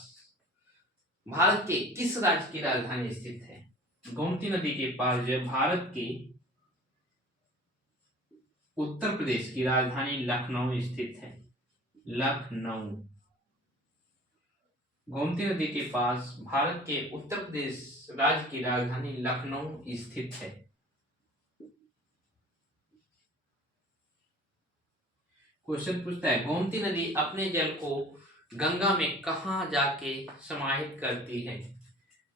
भारत के किस राज्य की राजधानी स्थित है? गोमती नदी के पास जो भारत के उत्तर प्रदेश की राजधानी लखनऊ स्थित है, लखनऊ। गोमती नदी के पास भारत के उत्तर प्रदेश राज्य की राजधानी लखनऊ स्थित है। क्वेश्चन पूछता है, गोमती नदी अपने जल को गंगा में कहां जाके समाहित करती है?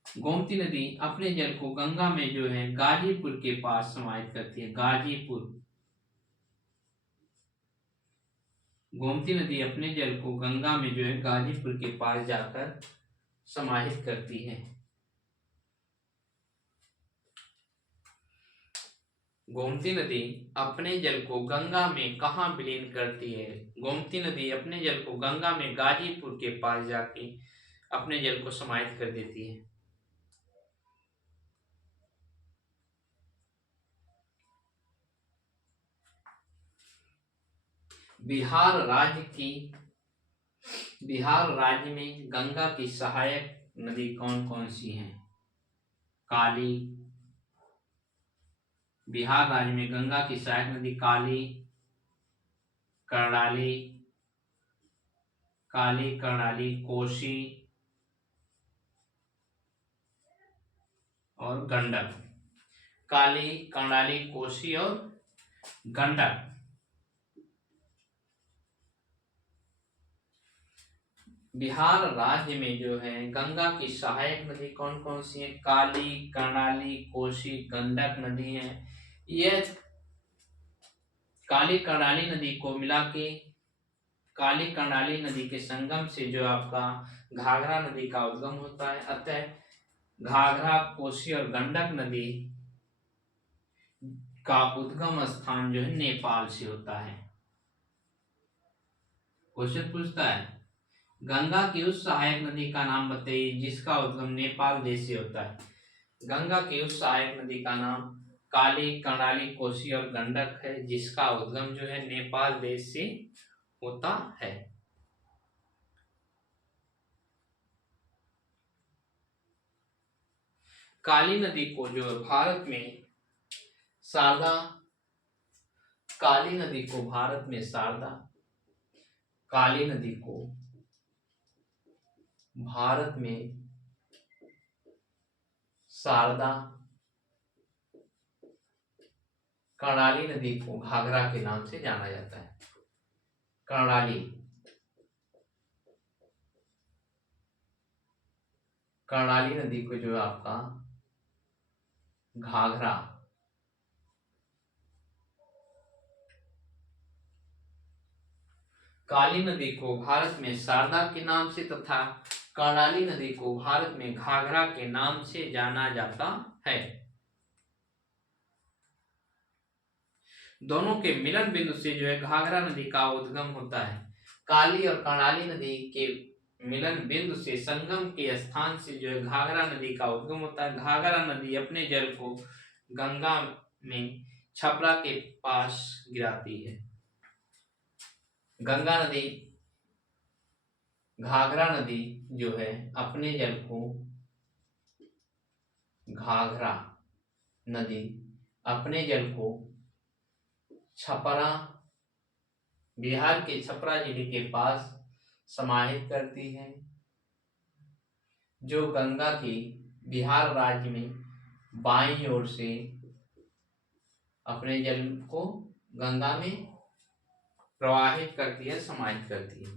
गोमती नदी अपने जल को गंगा में जो है गाजीपुर के पास समाहित करती है, गाजीपुर। गोमती नदी अपने जल को गंगा में जो है गाजीपुर के पास जाकर समाहित करती है। गोमती नदी अपने जल को गंगा में कहाँ विलीन करती है? गोमती नदी अपने जल को गंगा में गाजीपुर के पास जाके अपने जल को समाहित कर देती है। बिहार राज्य में गंगा की सहायक नदी कौन कौन सी हैं? काली। बिहार राज्य में गंगा की सहायक नदी काली, कर्णाली, कोसी और गंडक। काली, कर्णाली, कोसी और गंडक। बिहार राज्य में जो है गंगा की सहायक नदी कौन कौन सी है? काली, कर्णाली, कोसी, गंडक नदी है। यह काली कर्णाली नदी को मिला के काली कर्णाली नदी के संगम से जो आपका घाघरा नदी का उद्गम होता है। अतः घाघरा, कोसी और गंडक नदी का उद्गम स्थान जो है नेपाल से होता है। क्वेश्चन पूछता है, गंगा की उस सहायक नदी का नाम बताइए जिसका उद्गम नेपाल देश से होता है। गंगा की उस सहायक नदी का नाम काली, कर्णाली, कोसी और गंडक है, जिसका उद्गम जो है नेपाल देश से होता है। काली नदी को जो भारत में शारदा, काली नदी को भारत में शारदा, काली नदी को भारत में शारदा, कर्णाली नदी को घाघरा के नाम से जाना जाता है। कर्णाली, कर्णाली नदी को जो है आपका घाघरा, काली नदी को भारत में शारदा के नाम से तथा कर्णाली नदी को भारत में घाघरा के नाम से जाना जाता है। दोनों के मिलन बिंदु से जो है घाघरा नदी का उद्गम होता है। काली और कर्णाली नदी के मिलन बिंदु से संगम के स्थान से जो है घाघरा नदी का उद्गम होता है। घाघरा नदी अपने जल को गंगा में छपरा के पास गिराती है। गंगा नदी, घाघरा नदी जो है अपने जल को, घाघरा नदी अपने जल को छपरा, बिहार के छपरा जिले के पास समाहित करती है, जो गंगा की बिहार राज्य में बाईं ओर से अपने जल को गंगा में प्रवाहित करती है, समाहित करती है।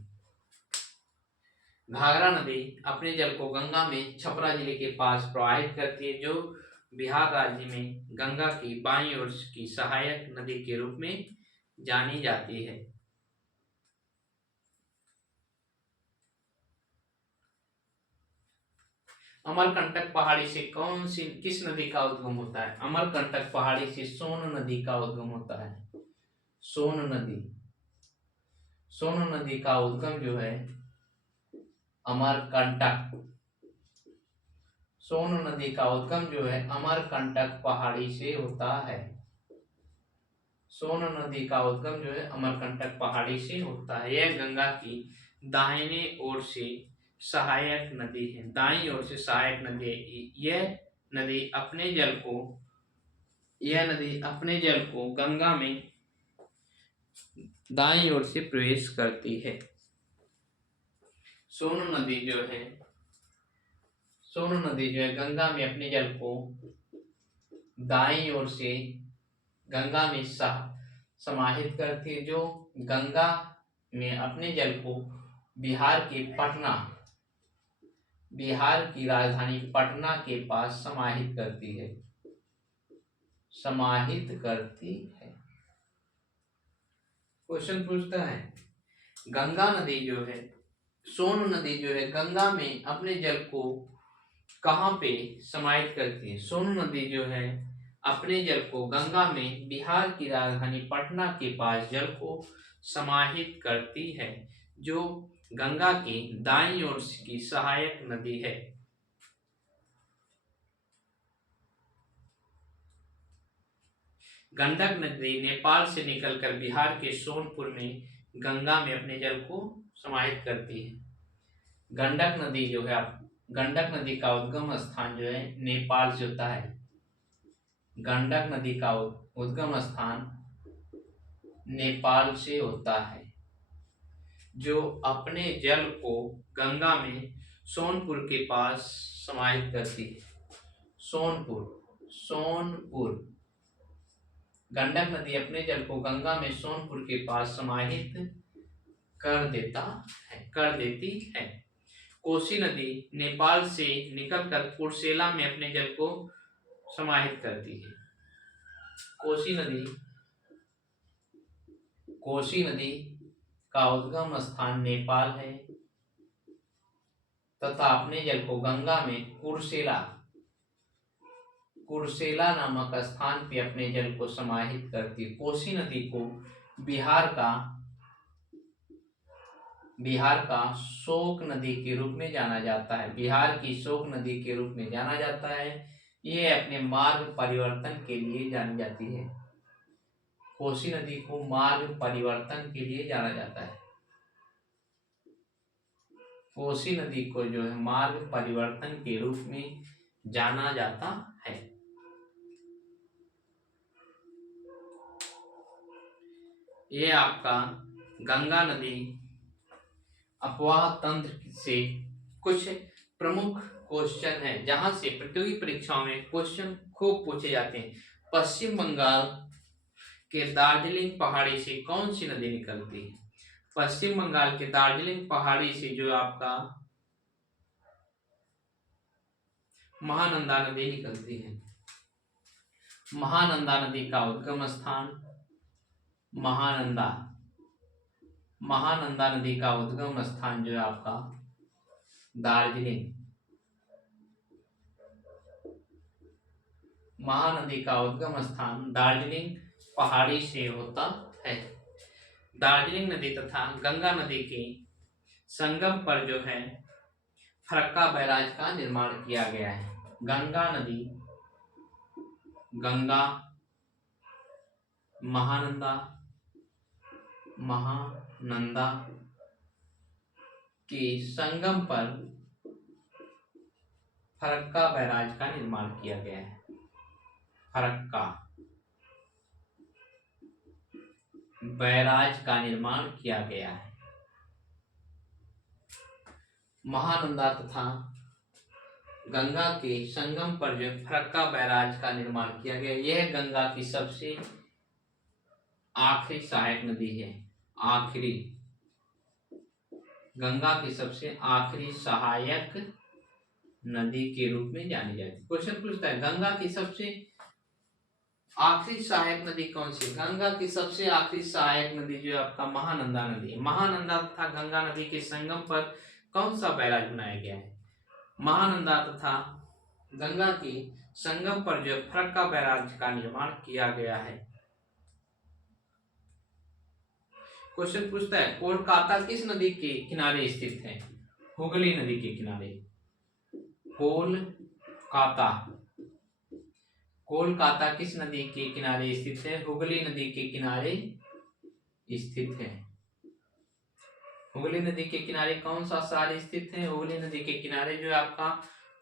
घाघरा नदी अपने जल को गंगा में छपरा जिले के पास प्रवाहित करती है, जो बिहार राज्य में गंगा की बाईं ओर की सहायक नदी के रूप में जानी जाती है। अमरकंटक पहाड़ी से किस नदी का उद्गम होता है? अमरकंटक पहाड़ी से सोन नदी का उद्गम होता है। सोन नदी, सोन नदी का उद्गम जो है अमरकंटक, सोन नदी का उद्गम जो है अमरकंटक पहाड़ी से होता है। सोन नदी का उद्गम जो है अमरकंटक पहाड़ी से होता है। यह गंगा की दाहिने ओर से सहायक नदी है, दाईं ओर से सहायक नदी है। यह नदी अपने जल को गंगा में दाईं ओर से प्रवेश करती है। सोन नदी जो है गंगा में अपने जल को दाईं ओर से गंगा में समाहित करती है, जो गंगा में अपने जल को बिहार की राजधानी पटना के पास समाहित करती है। क्वेश्चन पूछता है, गंगा नदी जो है, सोन नदी जो है गंगा में अपने जल को कहाँ पे समाहित करती है? सोन नदी जो है अपने जल को गंगा में बिहार की राजधानी पटना के पास जल को समाहित करती है, जो गंगा की दाईं ओर की सहायक नदी है। गंडक नदी नेपाल से निकलकर बिहार के सोनपुर में गंगा में अपने जल को समाहित करती है। गंडक नदी का उद्गम स्थान जो है नेपाल से होता है। गंडक नदी का उद्गम स्थान नेपाल से होता है, जो अपने जल को गंगा में सोनपुर के पास समाहित करती है। सोनपुर गंडक नदी अपने जल को गंगा में सोनपुर के पास समाहित कर देती है। कोसी नदी नेपाल से निकलकर कुर्सेला में अपने जल को समाहित करती है। कोसी नदी का उद्गम स्थान नेपाल है तथा अपने जल को गंगा में कुर्सेला नामक स्थान पे अपने जल को समाहित करती है। कोसी नदी को बिहार का शोक नदी के रूप में जाना जाता है। बिहार की शोक नदी के रूप में जाना जाता है। ये अपने मार्ग परिवर्तन के लिए जानी जाती है। कोसी नदी को मार्ग परिवर्तन के लिए जाना जाता है। कोसी नदी को जो है मार्ग परिवर्तन के रूप में जाना जाता है। ये आपका गंगा नदी अपवाह तंत्र से कुछ प्रमुख क्वेश्चन है, जहां से प्रतियोगी परीक्षाओं में क्वेश्चन खूब पूछे जाते हैं। पश्चिम बंगाल के दार्जिलिंग पहाड़ी से कौन सी नदी निकलती है? पश्चिम बंगाल के दार्जिलिंग पहाड़ी से जो आपका महानंदा नदी निकलती है। महानंदा नदी का उद्गम स्थान महानंदा नदी का उद्गम स्थान जो है आपका दार्जिलिंग। महानदी का उद्गम स्थान दार्जिलिंग पहाड़ी से होता है। दार्जिलिंग नदी तथा गंगा नदी के संगम पर जो है फरक्का बैराज का निर्माण किया गया है। गंगा महानंदा के संगम पर फरक्का बैराज का निर्माण किया गया है। फरक्का बैराज का निर्माण किया गया है। महानंदा तथा गंगा के संगम पर जो फरक्का बैराज का निर्माण किया गया, यह गंगा की सबसे आखिरी सहायक नदी है। आखिरी गंगा की सबसे आखिरी सहायक नदी के रूप में जानी जाती है। क्वेश्चन पूछता है गंगा की सबसे आखिरी सहायक नदी कौन सी है? गंगा की सबसे आखिरी सहायक नदी जो है आपका महानंदा नदी है। महानंदा तथा गंगा नदी के संगम पर कौन सा बैराज बनाया गया है? महानंदा तथा गंगा की संगम पर जो फरक्का बैराज का निर्माण किया गया है। क्वेश्चन पूछता है कोलकाता किस नदी के किनारे स्थित है? हुगली नदी के किनारे। कोलकाता कोलकाता किस नदी के किनारे स्थित है? हुगली नदी के किनारे स्थित है। हुगली नदी के किनारे कौन सा शहर स्थित है? हुगली नदी के किनारे जो है आपका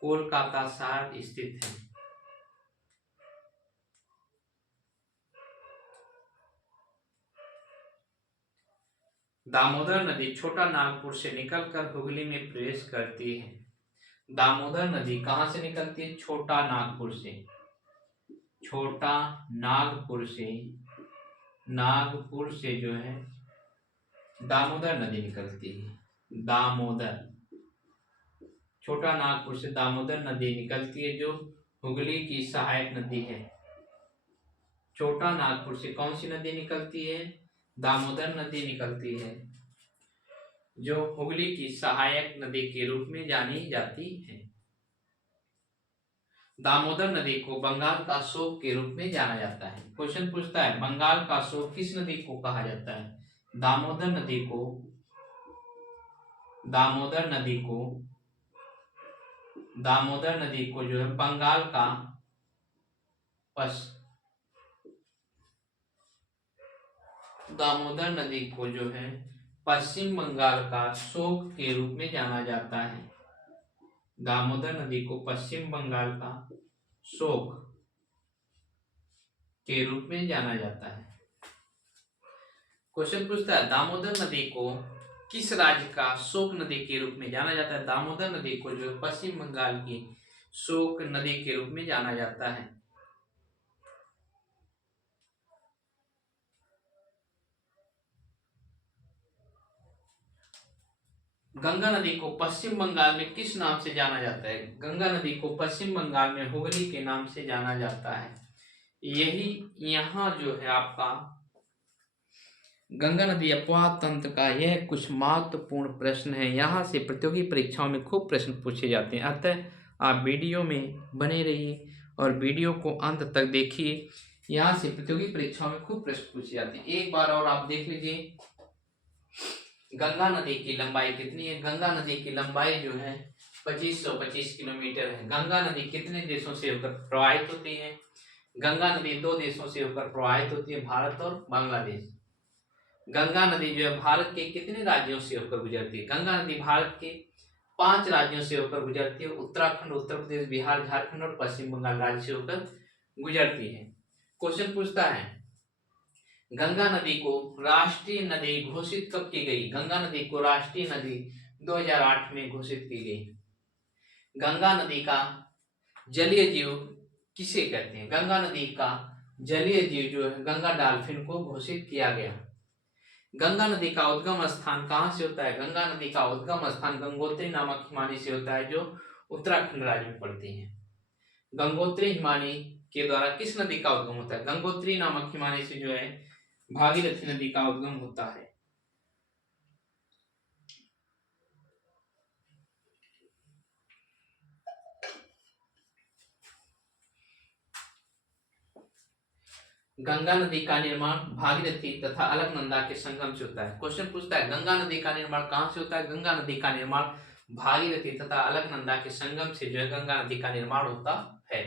कोलकाता शहर स्थित है। दामोदर नदी छोटा नागपुर से निकलकर हुगली में प्रवेश करती है। दामोदर नदी कहां से निकलती है? छोटा नागपुर से। छोटा नागपुर से जो है दामोदर नदी निकलती है। दामोदर छोटा नागपुर से दामोदर नदी निकलती है जो हुगली की सहायक नदी है। छोटा नागपुर से कौन सी नदी निकलती है? दामोदर नदी निकलती है जो हुगली की सहायक नदी के रूप में जानी जाती है। दामोदर नदी को बंगाल का शोक के रूप में जाना जाता है। क्वेश्चन पूछता है बंगाल का शोक किस नदी को कहा जाता है? दामोदर नदी को जो है बंगाल का दामोदर नदी को जो है पश्चिम बंगाल का शोक के रूप में जाना जाता है। दामोदर नदी को पश्चिम बंगाल का शोक के रूप में जाना जाता है। क्वेश्चन पूछता है दामोदर नदी को किस राज्य का शोक नदी के रूप में जाना जाता है? दामोदर नदी को जो पश्चिम बंगाल की शोक नदी के रूप में जाना जाता है। गंगा नदी को पश्चिम बंगाल में किस नाम से जाना जाता है? गंगा नदी को पश्चिम बंगाल में हुगली के नाम से जाना जाता है। यही यहाँ जो है आपका गंगा नदी अपवाह तंत्र का यह कुछ महत्वपूर्ण प्रश्न है। यहाँ से प्रतियोगी परीक्षाओं में खूब प्रश्न पूछे जाते हैं, अतः आप वीडियो में बने रहिए और वीडियो को अंत तक देखिए। यहाँ से प्रतियोगी परीक्षाओं में खूब प्रश्न पूछे जाते हैं। एक बार और आप देख लीजिए गंगा नदी की लंबाई कितनी है? गंगा नदी की लंबाई जो है 2525 किलोमीटर है। गंगा नदी कितने देशों से होकर प्रवाहित होती है? गंगा नदी 2 देशों से होकर प्रवाहित होती है, भारत और बांग्लादेश। गंगा नदी जो है भारत के कितने राज्यों से होकर गुजरती है? गंगा नदी भारत के 5 राज्यों से होकर गुजरती है, उत्तराखंड, उत्तर प्रदेश, बिहार, झारखंड और पश्चिम बंगाल राज्य से होकर गुजरती है। क्वेश्चन पूछता है गंगा नदी को राष्ट्रीय नदी घोषित कब की गई? गंगा नदी को राष्ट्रीय नदी 2008 में घोषित की गई। गंगा नदी का जलीय जीव किसे कहते हैं? गंगा नदी का जलीय जीव जो है गंगा डॉल्फिन को घोषित किया गया। गंगा नदी का उद्गम स्थान कहाँ से होता है? गंगा नदी का उद्गम स्थान गंगोत्री नामक हिमानी से होता है जो उत्तराखंड राज्य में पड़ती है। गंगोत्री हिमानी के द्वारा किस नदी का उद्गम होता है? गंगोत्री नामक हिमानी से जो है भागीरथी नदी का उद्गम होता है। गंगा नदी का निर्माण भागीरथी तथा अलकनंदा के संगम से होता है। क्वेश्चन पूछता है गंगा नदी का निर्माण कहां से होता है? गंगा नदी का निर्माण भागीरथी तथा अलकनंदा के संगम से जो है गंगा नदी का निर्माण होता है।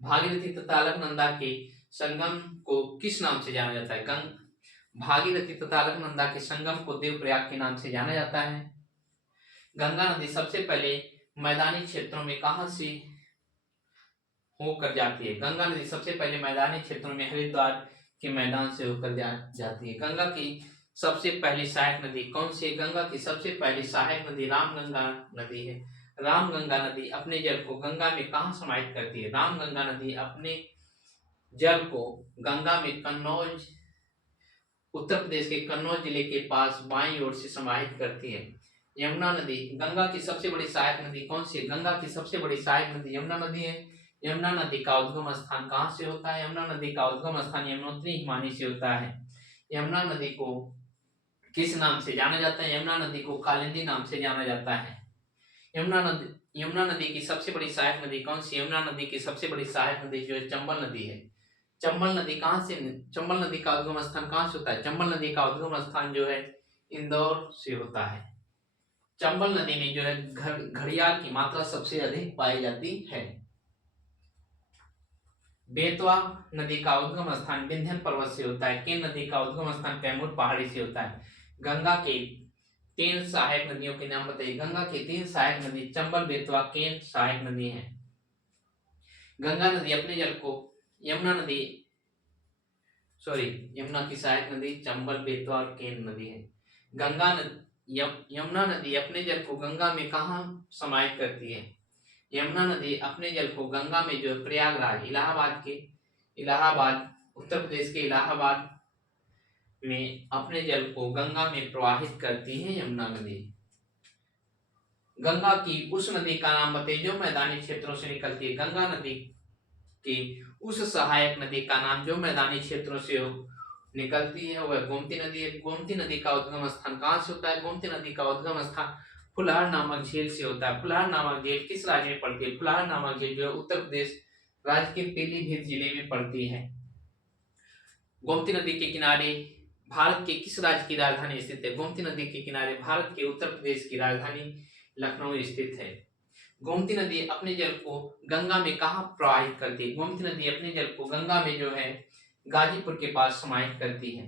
भागीरथी तथा अलकनंदा के संगम को किस नाम से जाना जाता है? भागीरथी तथा अलकनंदा के संगम को देवप्रयाग के नाम से जाना जाता है। गंगा नदी सबसे पहले मैदानी क्षेत्रों में कहां से होकर जाती है? गंगा नदी सबसे पहले मैदानी क्षेत्रों में हरिद्वार के मैदान से होकर जाती है। गंगा की सबसे पहली सहायक नदी कौन सी है? गंगा की सबसे पहली सहायक नदी रामगंगा नदी है। रामगंगा नदी अपने जल को गंगा में कहाँ समाहित करती है? रामगंगा नदी अपने जल को गंगा में कन्नौज उत्तर प्रदेश के कन्नौज जिले के पास बाईं ओर से समाहित करती है। यमुना नदी, गंगा की सबसे बड़ी सहायक नदी कौन सी है? गंगा की सबसे बड़ी सहायक नदी यमुना नदी है। यमुना नदी का उद्गम स्थान कहाँ से होता है? यमुना नदी का उद्गम स्थान यमुनोत्री हिमानी से होता है। यमुना नदी को किस नाम से जाना जाता है? यमुना नदी को कालिंदी नाम से जाना जाता है। यमुना नदी की सबसे बड़ी सहायक नदी कौन सी? यमुना नदी की सबसे बड़ी सहायक नदी जो है चंबल नदी है। चंबल नदी कहाँ से, चंबल नदी का उद्गम स्थान कहाँ से होता है? चंबल नदी का उद्गम स्थान जो है इंदौर से होता है। चंबल नदी में जो है घड़ियाल की मात्रा सबसे अधिक पाई जाती है। बेतवा नदी का उद्गम स्थान विंध्य पर्वत से होता है। केन नदी का उद्गम स्थान कैमूर पहाड़ी से होता है। गंगा के 3 सहायक नदियों के नाम बताइए। गंगा की 3 सहायक नदी चंबल, बेतवा, केन सहायक नदी है। गंगा नदी अपने जल को यमुना नदी यमुना की सहायक नदी चंबल, बेतवा और केन नदी है। यमुना नदी अपने जल को गंगा में कहाँ समाहित करती है? यमुना नदी अपने जल को गंगा में जो प्रयागराज, इलाहाबाद उत्तर प्रदेश के इलाहाबाद में अपने जल को गंगा में प्रवाहित करती है यमुना नदी। गंगा की उस नदी का नाम बताइए जो मैदानी क्षेत्रों से निकलती है। गंगा नदी की उस सहायक नदी का नाम जो मैदानी क्षेत्रों से निकलती है वह गोमती नदी है। गोमती नदी का उद्गम स्थान कहाँ से होता है? गोमती नदी का उद्गम स्थान फुलहार नामक झील से होता है। फुलहार नामक झील किस राज्य में पड़ती है? फुलहार नामक झील जो है उत्तर प्रदेश राज्य के पीलीभीत जिले में पड़ती है। गोमती नदी के किनारे भारत के किस राज्य की राजधानी स्थित है? गोमती नदी के किनारे भारत के उत्तर प्रदेश की राजधानी लखनऊ स्थित है। गोमती नदी अपने जल को गंगा में कहाँ प्रवाहित करती है? गोमती नदी अपने जल को गंगा में जो है गाजीपुर के पास समाहित करती है।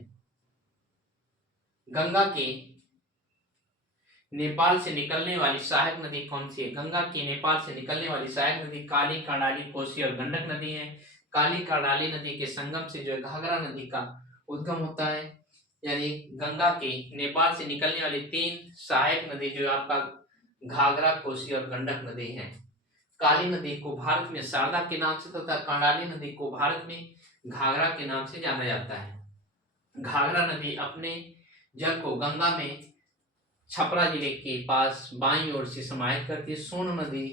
गंगा के नेपाल से निकलने वाली सहायक नदी कौन सी है? गंगा की नेपाल से निकलने वाली सहायक नदी काली, कर्णाली, कोसी और गंडक नदी है। काली कर्णाली नदी के संगम से जो है घाघरा नदी का उद्गम होता है। यानी गंगा के नेपाल से निकलने वाली 3 सहायक नदी जो आपका घाघरा, कोसी और गंडक नदी है। काली नदी को भारत में शारदा के नाम से तथा कर्णाली नदी को भारत में घाघरा के नाम से जाना जाता है। घाघरा नदी अपने जल को गंगा में छपरा जिले के पास बाईं ओर से समाहित करती है। सोन नदी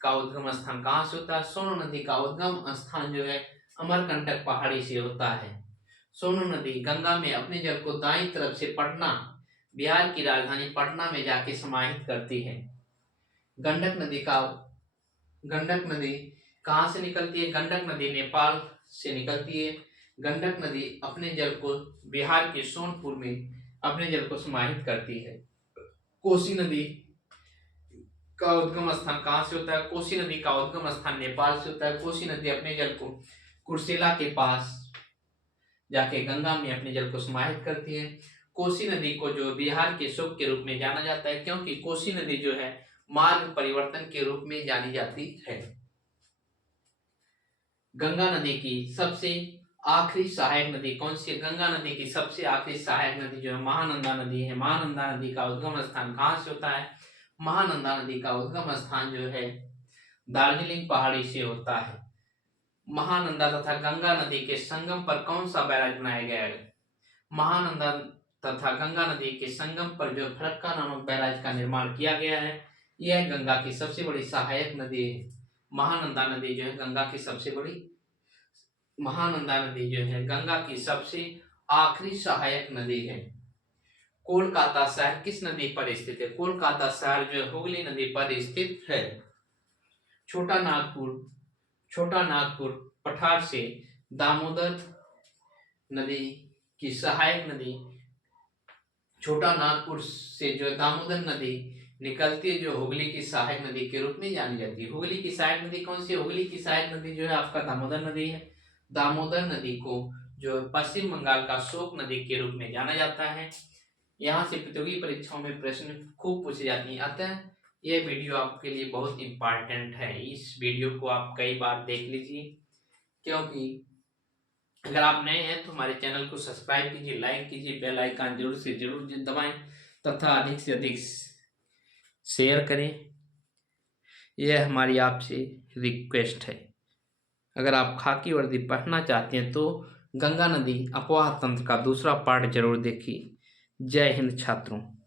का उद्गम स्थान कहाँ से होता है? सोन नदी का उद्गम स्थान जो है अमरकंटक पहाड़ी से होता है। सोन नदी गंगा में अपने जल को दाईं तरफ से पटना, बिहार की राजधानी पटना में जाके समाहित करती है। गंडक नदी कहाँ से निकलती है? गंडक नदी नेपाल से निकलती है। गंडक नदी अपने जल को बिहार के सोनपुर में अपने जल को समाहित करती है। कोसी नदी का उद्गम स्थान कहाँ से होता है? कोसी नदी का उद्गम स्थान नेपाल से होता है। कोसी नदी अपने जल को कुर्सेला के पास जाके गंगा में अपने जल को समाहित करती है। कोसी नदी को जो बिहार के शुभ के रूप में जाना जाता है क्योंकि कोसी नदी जो है मार्ग परिवर्तन के रूप में जानी जाती है। गंगा नदी की सबसे आखिरी सहायक नदी कौन सी है? गंगा नदी की सबसे आखिरी सहायक नदी जो है महानंदा नदी है। महानंदा नदी का उद्गम स्थान कहाँ से होता है? महानंदा नदी का उद्गम स्थान जो है दार्जिलिंग पहाड़ी से होता है। महानंदा तथा गंगा नदी के संगम पर कौन सा बैराज बनाया गया है? महानंदा तथा गंगा नदी के संगम पर जो फरक्का नामक बैराज का निर्माण किया गया है। यह गंगा की सबसे बड़ी सहायक नदी है। महानंदा नदी जो है गंगा की सबसे आखिरी सहायक नदी है। कोलकाता शहर किस नदी पर स्थित है? कोलकाता शहर जो है हुगली नदी पर स्थित है। छोटा नागपुर पठार से दामोदर नदी की सहायक नदी, छोटा नागपुर से जो दामोदर नदी निकलती है जो हुगली की सहायक नदी के रूप में जानी जाती है। हुगली की सहायक नदी कौन सी है? हुगली की सहायक नदी जो है आपका दामोदर नदी है। दामोदर नदी को जो पश्चिम बंगाल का शोक नदी के रूप में जाना जाता है। यहाँ से प्रतियोगी परीक्षाओं में प्रश्न खूब पूछे जाते हैं, अतः यह वीडियो आपके लिए बहुत इंपॉर्टेंट है। इस वीडियो को आप कई बार देख लीजिए क्योंकि अगर आप नए हैं तो हमारे चैनल को सब्सक्राइब कीजिए, लाइक कीजिए, बेल आइकन जरूर से जरूर दबाएं तथा अधिक से अधिक शेयर करें। यह हमारी आपसे रिक्वेस्ट है। अगर आप खाकी वर्दी पढ़ना चाहते हैं तो गंगा नदी अपवाह तंत्र का दूसरा पार्ट जरूर देखिए। जय हिंद छात्रों।